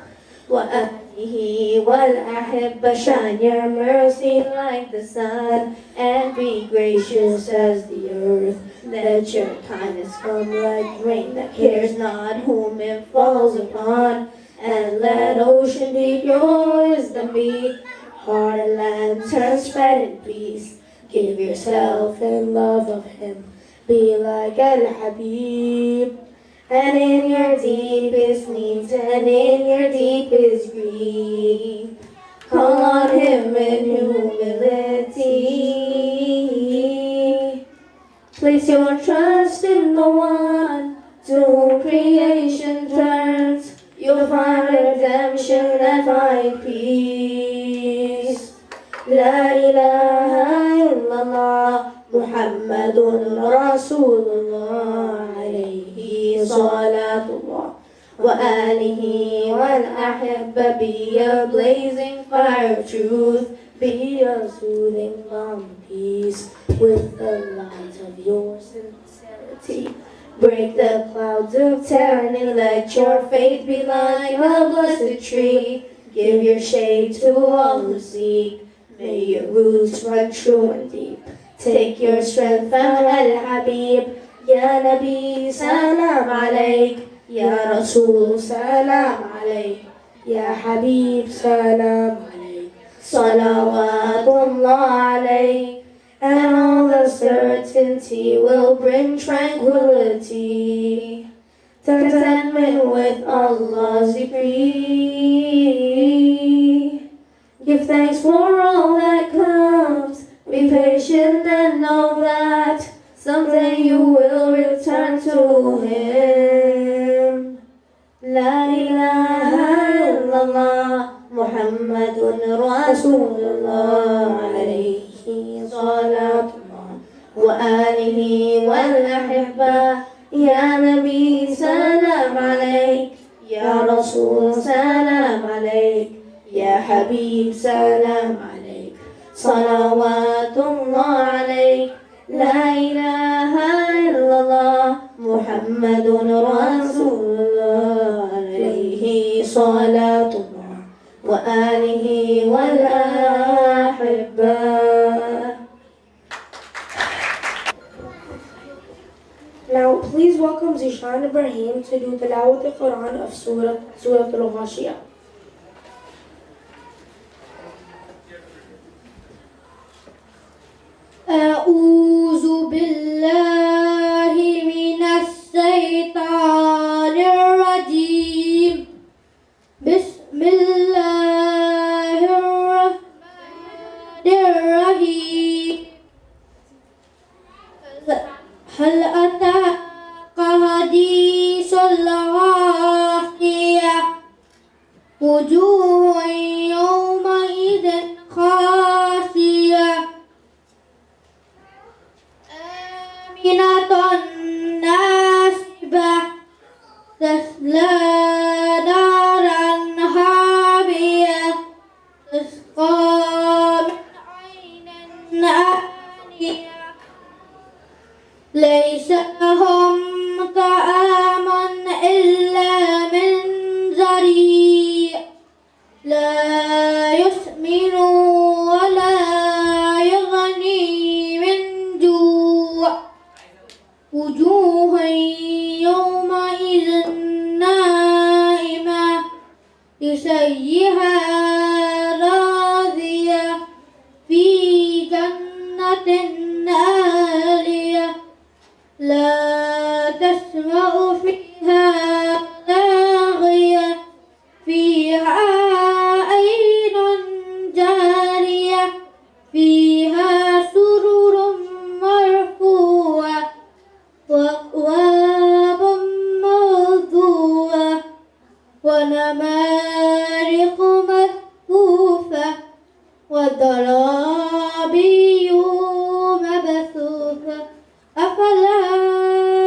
wa alihi wal ahibba. Shine your mercy like the sun and be gracious as the earth. Let your kindness come like rain that cares not whom it falls upon. And let ocean deep your wisdom be. Heart and land turn spread in peace. Give yourself in love of him. Be like Al-Habib. And in your deepest needs and in your deepest grief, call on him in humility. Place your trust in the one to whom creation turns. You'll find redemption and find peace. La ilaha illallah Muhammadun Rasulullah alayhi salatullah wa alihi wal ahibba. Be a blazing fire of truth, be a soothing balm of peace. With the light of your sincerity, break the clouds of tyranny. Let your faith be like a blessed tree. Give your shade to all who seek. May your roots run true and deep. Take your strength from Al-Habib. Ya Nabi, salam alayk. Ya Rasul, salam alayk. Ya Habib, salam alayk. Salawatullah alayk. And all the certainty will bring tranquility. Contentment with Allah's decree. Give thanks for all that comes. Be patient and know that someday you will return to Him. La ilaha illallah Muhammadun Rasulullah alayhi salatullah wa alihi wal ahibba. Ya Nabi, salam alayk. Ya Rasul, salam alayk. Ya Habib, salam alayk. Salawatullah alayk. La ilaha illallah Muhammadun Rasulullah alayhi salatullah wa alihi wal ahibba. Now, please welcome Zishan Ibrahim to do Tilawat al-Quran of Surah Al-Ghashiyah. أعوذ بالله من الشيطان الرجيم. بسم الله الرحمن الرحيم. هل أتاك حديث الغاشية. وجوه يومئذ خاشية آمنة ناصبة تصلى نارا حامية تسقى من عين آنية ليس لهم طعام إلا من ضريع لا يسمن ولا يغني من جوع. وجوه يومئذ ناعمة لسعيها راضية في جنة عالية لا تسمع فيها لاغية فيها عين جارية فيها سرر مرفوعة وأكواب موضوعة ونمارق مصفوفة وزرابي مبثوثة. أفلا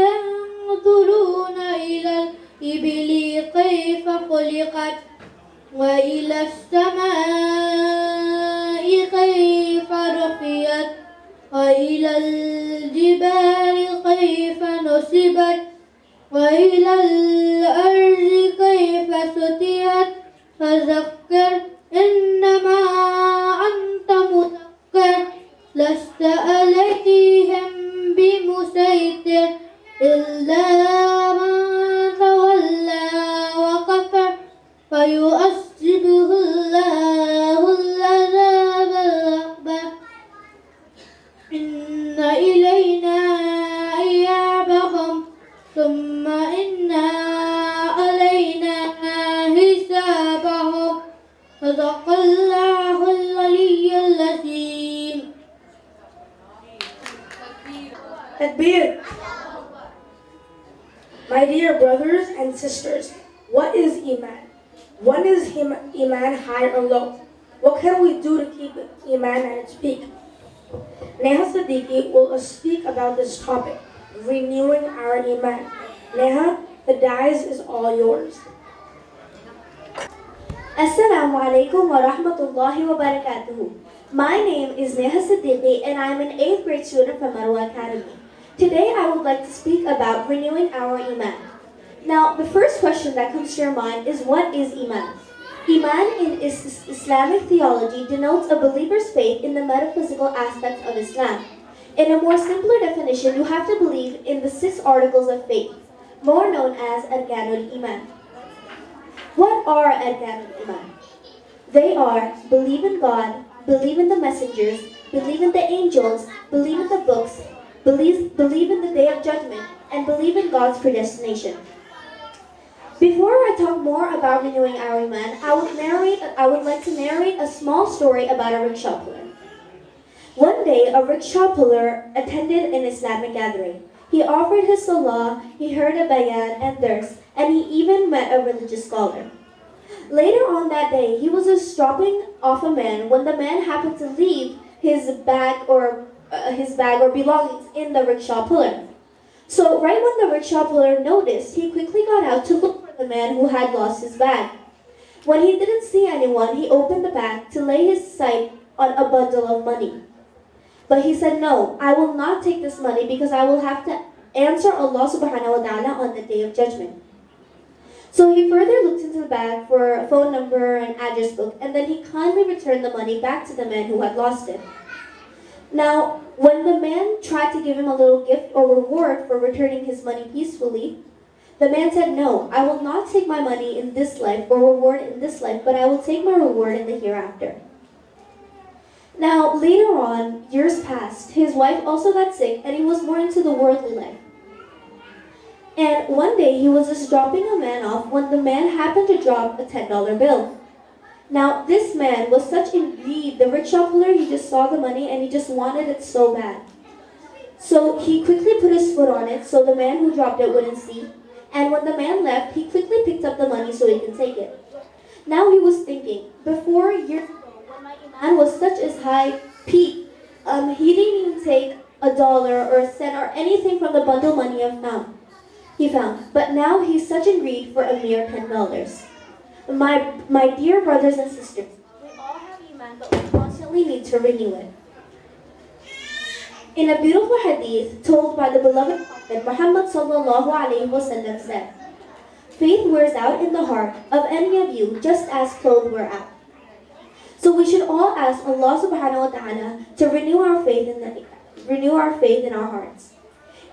ينظرون إلى الإبل كيف خلقت وإلى السماء كيف رفعت وإلى الجبال كيف نصبت وإلى الأرض كيف سطحت. فذكر إنما أنت مذكر لست عليهم بمسيطر إلا من تولى وكفر فيؤذبه الله العذاب الأكبر. إن إلينا إيابهم ثم إن علينا حسابهم. صدق الله العلي العظيم. Takbir My dear brothers and sisters, what is Iman? When is Iman high or low? What can we do to keep Iman at its peak? Neha Siddiqui will speak about this topic, renewing our Iman. Neha, the dais is all yours. Assalamu alaikum wa rahmatullahi wa barakatuhu. My name is Neha Siddiqui and I am an 8th grade student from Marwa Academy. Today I would like to speak about renewing our Iman. Now, the first question that comes to your mind is, what is Iman? Iman in Islamic theology denotes a believer's faith in the metaphysical aspects of Islam. In a more simpler definition, you have to believe in the 6 articles of faith, more known as Arkanul Iman. What are Arkanul Iman? They are believe in God, believe in the messengers, believe in the angels, believe in the books, believe in the day of judgment, and believe in God's predestination. Before I talk more about renewing our Iman, I would like to narrate a small story about a rickshaw puller. One day, a rickshaw puller attended an Islamic gathering. He offered his salah, he heard a bayan and dars, and he even met a religious scholar. Later on that day, he was just dropping off a man when the man happened to leave his bag or belongings in the rickshaw puller. So right when the rickshaw puller noticed, he quickly got out to look for the man who had lost his bag. When he didn't see anyone, he opened the bag to lay his sight on a bundle of money. But he said, "No, I will not take this money because I will have to answer Allah subhanahu wa ta'ala on the day of judgment." So he further looked into the bag for a phone number and address book, and then he kindly returned the money back to the man who had lost it. Now, when the man tried to give him a little gift or reward for returning his money peacefully, the man said, "No, I will not take my money in this life or reward in this life, but I will take my reward in the hereafter." Now, later on, years passed, his wife also got sick and he was more into the worldly life. And one day he was just dropping a man off when the man happened to drop a $10 bill. Now, this man was such in greed, the rickshaw puller, he just saw the money and he just wanted it so bad. So he quickly put his foot on it so the man who dropped it wouldn't see. And when the man left, he quickly picked up the money so he could take it. Now he was thinking, before years ago, when my Iman was such as high peak, he didn't even take $1 or a cent or anything from the bundle money he found. But now he's such in greed for a mere $10. My dear brothers and sisters, we all have Iman, but we constantly need to renew it. In a beautiful hadith told by the beloved Prophet Muhammad sallallahu alaihi wasallam said, "Faith wears out in the heart of any of you just as clothes wear out." So we should all ask Allah subhanahu wa ta'ala to renew our faith in our hearts.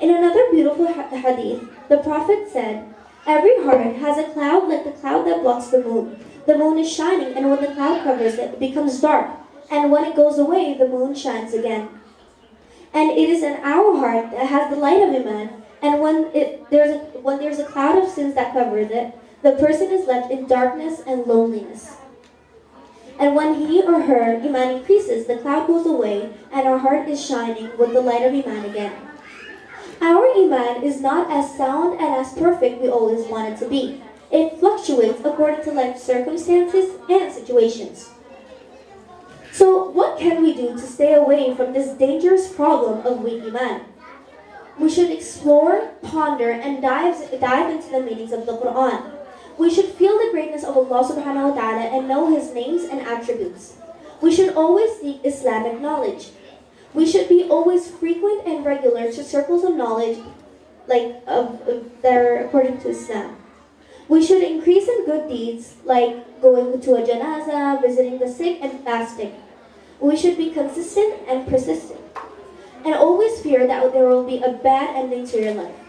In another beautiful hadith, the Prophet said, "Every heart has a cloud like the cloud that blocks the moon. The moon is shining, and when the cloud covers it, it becomes dark. And when it goes away, the moon shines again." And it is in our heart that has the light of Iman, and when there's a cloud of sins that covers it, the person is left in darkness and loneliness. And when he or her Iman increases, the cloud goes away, and our heart is shining with the light of Iman again. Our Iman is not as sound and as perfect we always want it to be. It fluctuates according to life circumstances and situations. So what can we do to stay away from this dangerous problem of weak Iman? We should explore, ponder, and dive into the meanings of the Quran. We should feel the greatness of Allah subhanahu wa ta'ala and know His names and attributes. We should always seek Islamic knowledge. We should be always frequent and regular to circles of knowledge that are according to Islam. We should increase in good deeds like going to a janazah, visiting the sick, and fasting. We should be consistent and persistent, and always fear that there will be a bad ending to your life.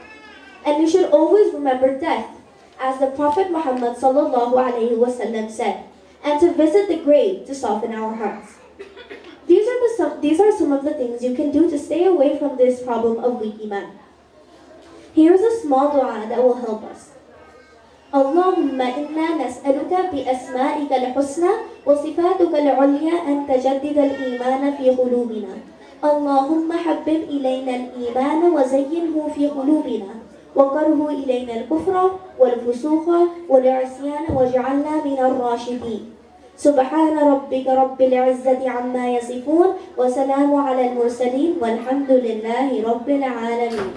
And you should always remember death, as the Prophet Muhammad sallallahu alaihi wasallam said, and to visit the grave to soften our hearts. These are some of the things you can do to stay away from this problem of weak Iman. Here's a small dua that will help us. Allahumma inna nas'aluka bi asma'ika al-husna wa sifatuka al-ulya an tajaddid al-iman fi qulubina. Allahumma habbib ilayna al-iman wa zayyinhu fi qulubina وكرهوا إلينا الكفر والفسوق والعصيان وجعلنا من الراشدين. سبحان ربك رب العزة عما يصفون وسلام على المرسلين والحمد لله رب العالمين.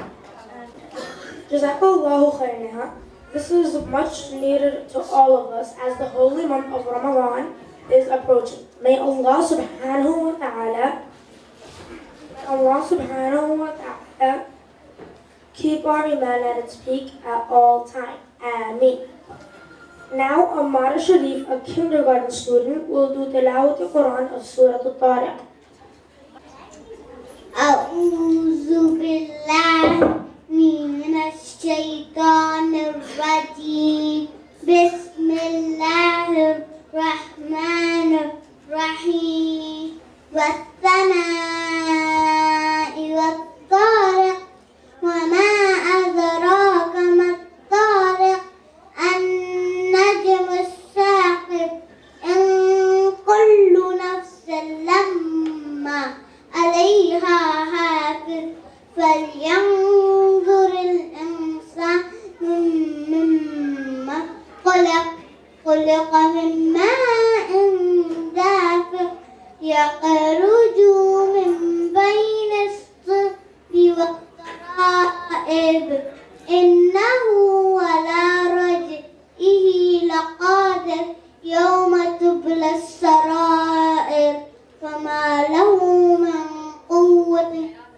Jazakallahu khairnaha. This is much needed to all of us as the holy month of Ramadan is approaching. May Allah subhanahu wa ta'ala keep our iman at its peak at all time. Ameen. Now, Ammar Sharif, a kindergarten student, will do tilawat al-Quran of Surah Al-Tariq. أعوذ بالله من الشيطان الرجيم. بسم الله الرحمن الرحيم. والسماء والطارق وما أدراك ما الطارق النجم الثاقب إن كل نفس لما عليها حافظ فلينظر الإنسان مما خلق من ماء دافق يخرج من بين الصلب والترائب إنه على رجعه لقادر يوم تبلى السرائر فما له من قوة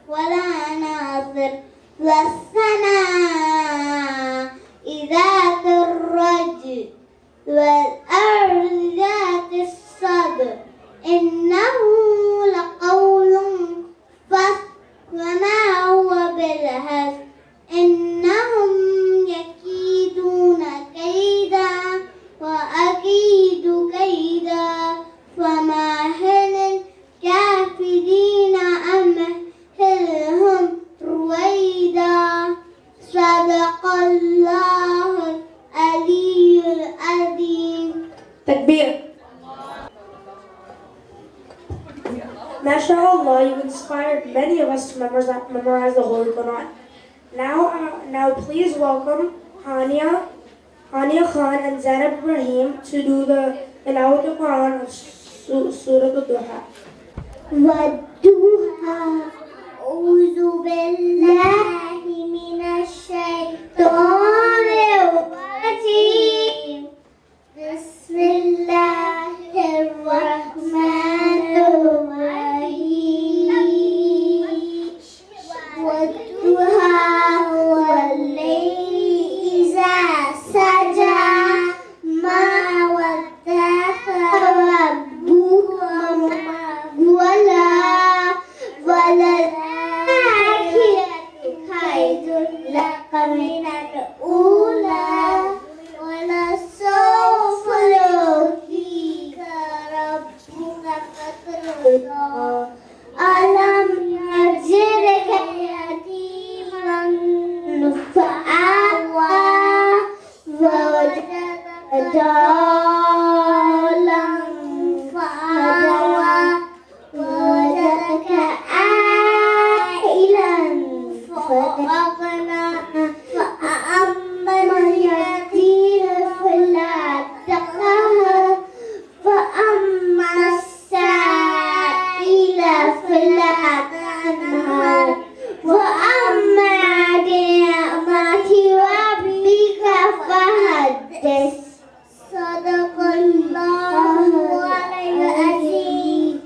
ولا ناصر. والسماء ذات الرجع والأرض ذات الصدع إنه لقول فصل وما هو بالهزل إنهم يكيدون كيدا وأكيد كيدا فمهل الكافرين أمهلهم رويدا. صدق الله العلي العظيم. Takbir. MashaAllah, you inspired many of us to memorize the Holy Quran. Now please welcome Hania Khan and Zainab Ibrahim to do the tilawat al-Quran of Surah Al-Duha. والضحى أعوذ بالله من الشيطان الرجيم. بسم الله الرحمن الرحيم. والضحى والليل إذا سجى ما ودعك ربك ولا وللآخرة خير لك من الأولى ولسوف يعطيك ربك فترضى. ألم يجدك يتيما فآوى ووجدك ضالا فهدى ووجدك عائلا فأغنى فأما اليتيم فلا تقهر وأما السائل فلا تنهر وأما بنعمة ربك فحدث. صدق الله العظيم.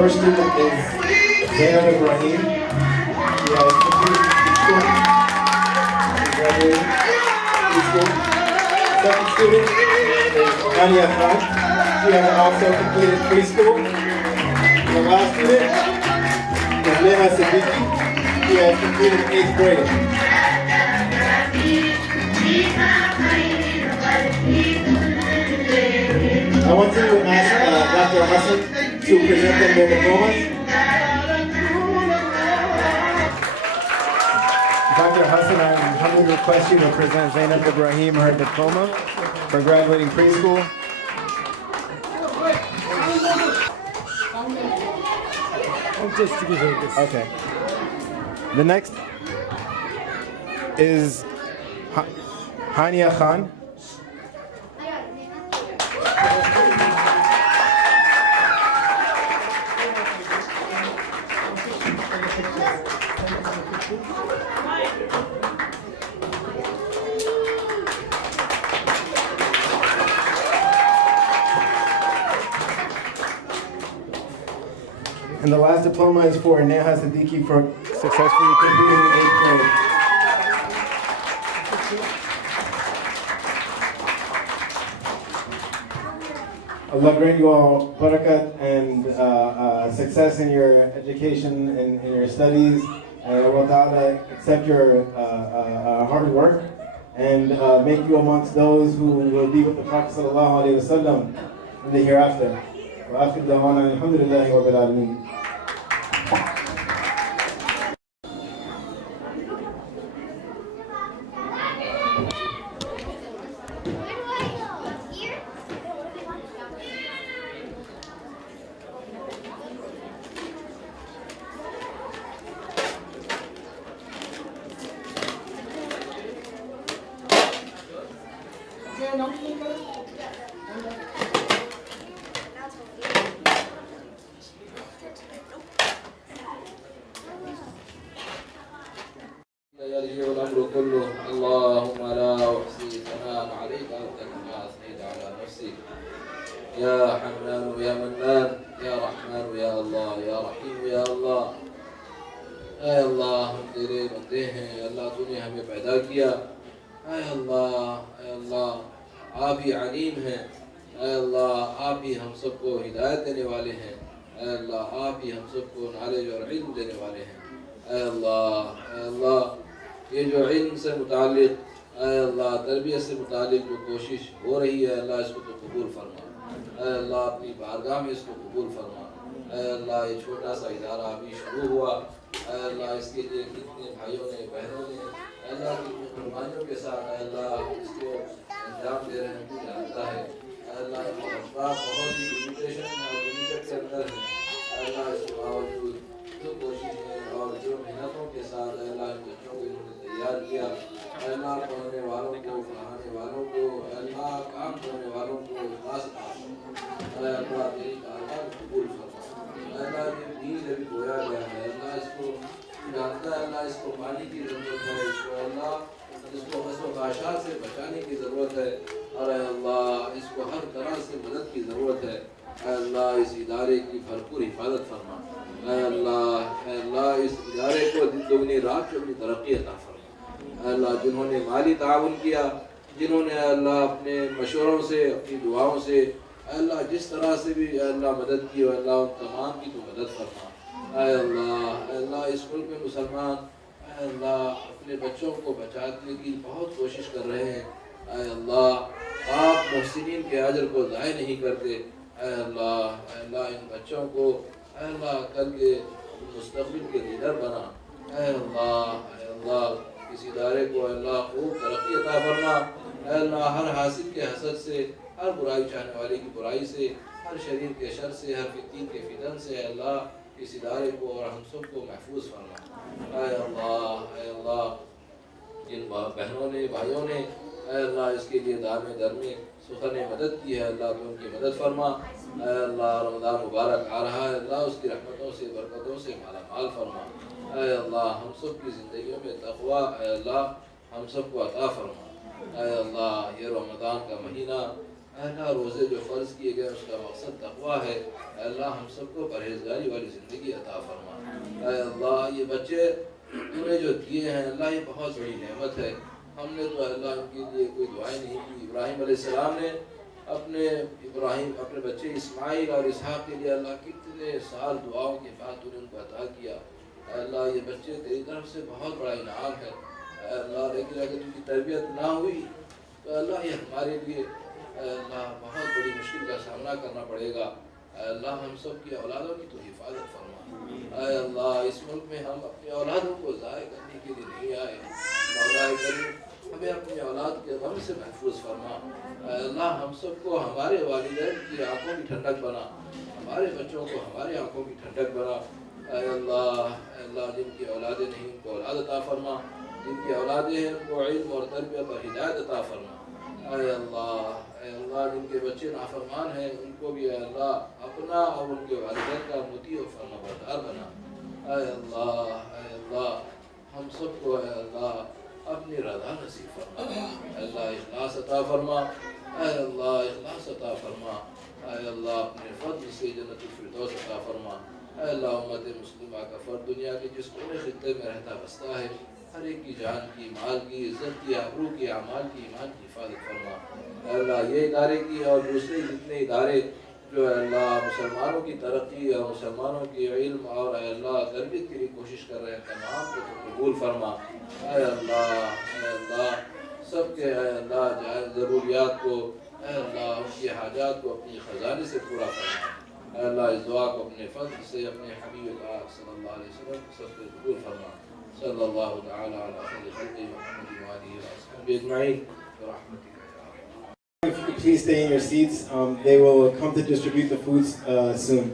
first student is Zainab Ibrahim. She has completed preschool. She graduated preschool. Second student is Ania Khan. She has also completed preschool. The last student is Neha Siddiqui. She has completed 8th grade. I want to ask Dr. Hassan to present them their diplomas. Dr. Hassan, I humbly request you to present Zainab Ibrahim her diploma for graduating preschool. Okay. The next is Hania Khan. And the last diploma is for Neha Siddiqui for successfully completing 8th grade. Allah grant you all barakat and success in your education and in your studies. And Allah Ta'ala accept your hard work and make you amongst those who will be with the Prophet Sallallahu Alaihi Wasallam in the hereafter. وآخر دعوانا الحمد لله رب العالمين. والأمر كله اللهم لا أحصي ثناء عليك أنت كما أثنيت على نفسي يا حنان يا منان يا رحمن يا الله يا رحيم يا الله اے اللہ ہم تیرے بندے ہیں اللہ تو نے ہمیں پیدا کیا اے اللہ آپ ہی علیم ہیں اے اللہ آپ ہی ہم سب کو ہدایت دینے والے ہیں اے اللہ آپ ہی ہم سب کو نالج اور علم دینے والے ہیں اے اللہ یہ جو علم سے متعلق اے اللہ تربیت سے متعلق جو کوشش ہو رہی ہے اللہ اس کو تو قبول فرما اے اللہ اپنی بارگاہ میں اس کو قبول فرما اے اللہ یہ چھوٹا سا ادارہ ابھی شروع ہوا اے اللہ اس کے لیے کتنے بھائیوں نے بہنوں نے اے اللہ کتنی قربانیوں کے ساتھ اے اللہ اس کو انجام دے رہے ہیں تو جانتا ہے اے اللہ یہ اسباب بہت ہی لمیٹیشن اور لمیٹڈ کے اندر ہے اے اللہ اس کے باوجود جو کوششیں اور جو محنتوں کے ساتھ اے اللہ ان بچوں کو انہوں نے تیار کیا اے اللہ پڑھنے والوں کو پڑھانے والوں کو اے اللہ کام کرنے والوں کو خاص اے اللہ تیری کارکن قبول فرما اے اللہ یہ بیج ابھی بویا گیا ہے اللہ اس کو جانتا ہے اللہ اس کو پانی کی ضرورت ہے اس کو اللہ اس کو حسن و خاشاک سے بچانے کی ضرورت ہے اور اے اللہ اس کو ہر طرح سے مدد کی ضرورت ہے اے اللہ اس ادارے کی بھرپور حفاظت فرما اے اللہ اس ادارے کو دن دگنی رات چوگنی ترقی عطا فرما اے اللہ جنہوں نے مالی تعاون کیا جنہوں نے اللہ اپنے مشوروں سے اپنی دعاؤں سے اے اللہ جس طرح سے بھی اے اللہ مدد کی اے اللہ ان تمام کی تو مدد فرما اے اللہ اس ملک میں مسلمان اے اللہ اپنے بچوں کو بچانے کی بہت کوشش کر رہے ہیں اے اللہ آپ محسنین کے اجر کو ضائع نہیں کرتے اے اللہ ان بچوں کو اے اللہ کل کے مستقبل کے لیڈر بنا اے اللہ اس ادارے کو اے اللہ خوب ترقی عطا فرما اے اللہ ہر حاسد کے حسد سے ہر برائی چاہنے والے کی برائی سے ہر شریر کے شر سے ہر فتنہ کے فتن سے اے اللہ اس ادارے کو اور ہم سب کو محفوظ فرما اے اللہ جن بہنوں نے بھائیوں نے اے اللہ اس کے لیے دار میں سخن مدد کی ہے اللہ تو ان کی مدد فرما اے اللہ رمضان مبارک آ رہا ہے اللہ اس کی رحمتوں سے برکتوں سے مالا مال فرما اے اللہ ہم سب کی زندگیوں میں تقوی اے اللہ ہم سب کو عطا فرما اے اللہ یہ رمضان کا مہینہ اے اللہ روزے جو فرض کیے گئے اس کا مقصد تقویٰ ہے، اے اللہ ہم سب کو پرہیزگاری والی زندگی عطا فرما۔ اے اللہ یہ بچے انہیں جو دیے ہیں اللہ یہ بہت بڑی نعمت ہے، ہم نے تو اللہ ان کے لیے کوئی دعائیں نہیں کی۔ ابراہیم علیہ السلام نے اپنے بچے اسماعیل اور اسحاق کے لیے اللہ کتنے سال دعاؤں کے بعد تو نے ان کو عطا کیا۔ اے اللہ یہ بچے تیری طرف سے بہت بڑا انعام ہے، اے اللہ لیکن اگر ان کی تربیت نہ ہوئی تو اللہ یہ ہمارے لیے اے اللہ بہت بڑی مشکل کا سامنا کرنا پڑے گا۔ اے اللہ ہم سب کی اولادوں کی تو حفاظت فرما۔ اے اللہ اس ملک میں ہم اپنی اولادوں کو ضائع کرنے کے لیے نہیں آئے، مولا کریم ہمیں اپنی اولاد کے غم سے محفوظ فرما۔ اے اللہ ہم سب کو ہمارے والدین کی آنکھوں کی ٹھنڈک بنا، ہمارے بچوں کو ہماری آنکھوں کی ٹھنڈک بنا۔ اے اللہ جن کی اولادیں نہیں ان کو اولاد عطا فرما، جن کی اولادیں ہیں ان کو علم اور تربیت اور ہدایت عطا فرما۔ اے اللہ جن کے بچے نافرمان ہیں ان کو بھی اے اللہ اپنا اور ان کے والدین کا مطیع و فرما بردار بنا۔ اے اللہ ہم سب کو اے اللہ اپنی رضا نصیب فرما، اے اللہ اخلاص عطا فرما، اے اللہ اخلاص عطا فرما، اے اللہ اپنے فضل سے جنت الفردوس عطا فرما۔ اے اللہ امت مسلمہ کا فرد دنیا کے جس کونے خطے میں رہتا بستا ہے ہر ایک کی جان کی، مال کی، عزت کی، آبرو کی، اعمال کی، ایمان کی حفاظت فرما۔ اے اللہ یہ ادارے کی اور دوسرے جتنے ادارے جو اے اللہ مسلمانوں کی ترقی اور مسلمانوں کی علم اور اے اللہ تربیت کے لیے کوشش کر رہے ہیں تمام کو تو قبول فرما۔ اے اللہ سب کے اے اللہ جائز ضروریات کو اے اللہ ان کی حاجات کو اپنی خزانے سے پورا فرما۔ اے اللہ اس دعا کو اپنے فضل سے اپنے حبیب پاک صلی اللہ علیہ وسلم سب سے قبول فرما۔ صلی اللہ تعالی علی خیر خلقہ محمد وآلہ وصحبہ اجمعین برحمتک۔ If you could please stay in your seats, they will come to distribute the foods soon.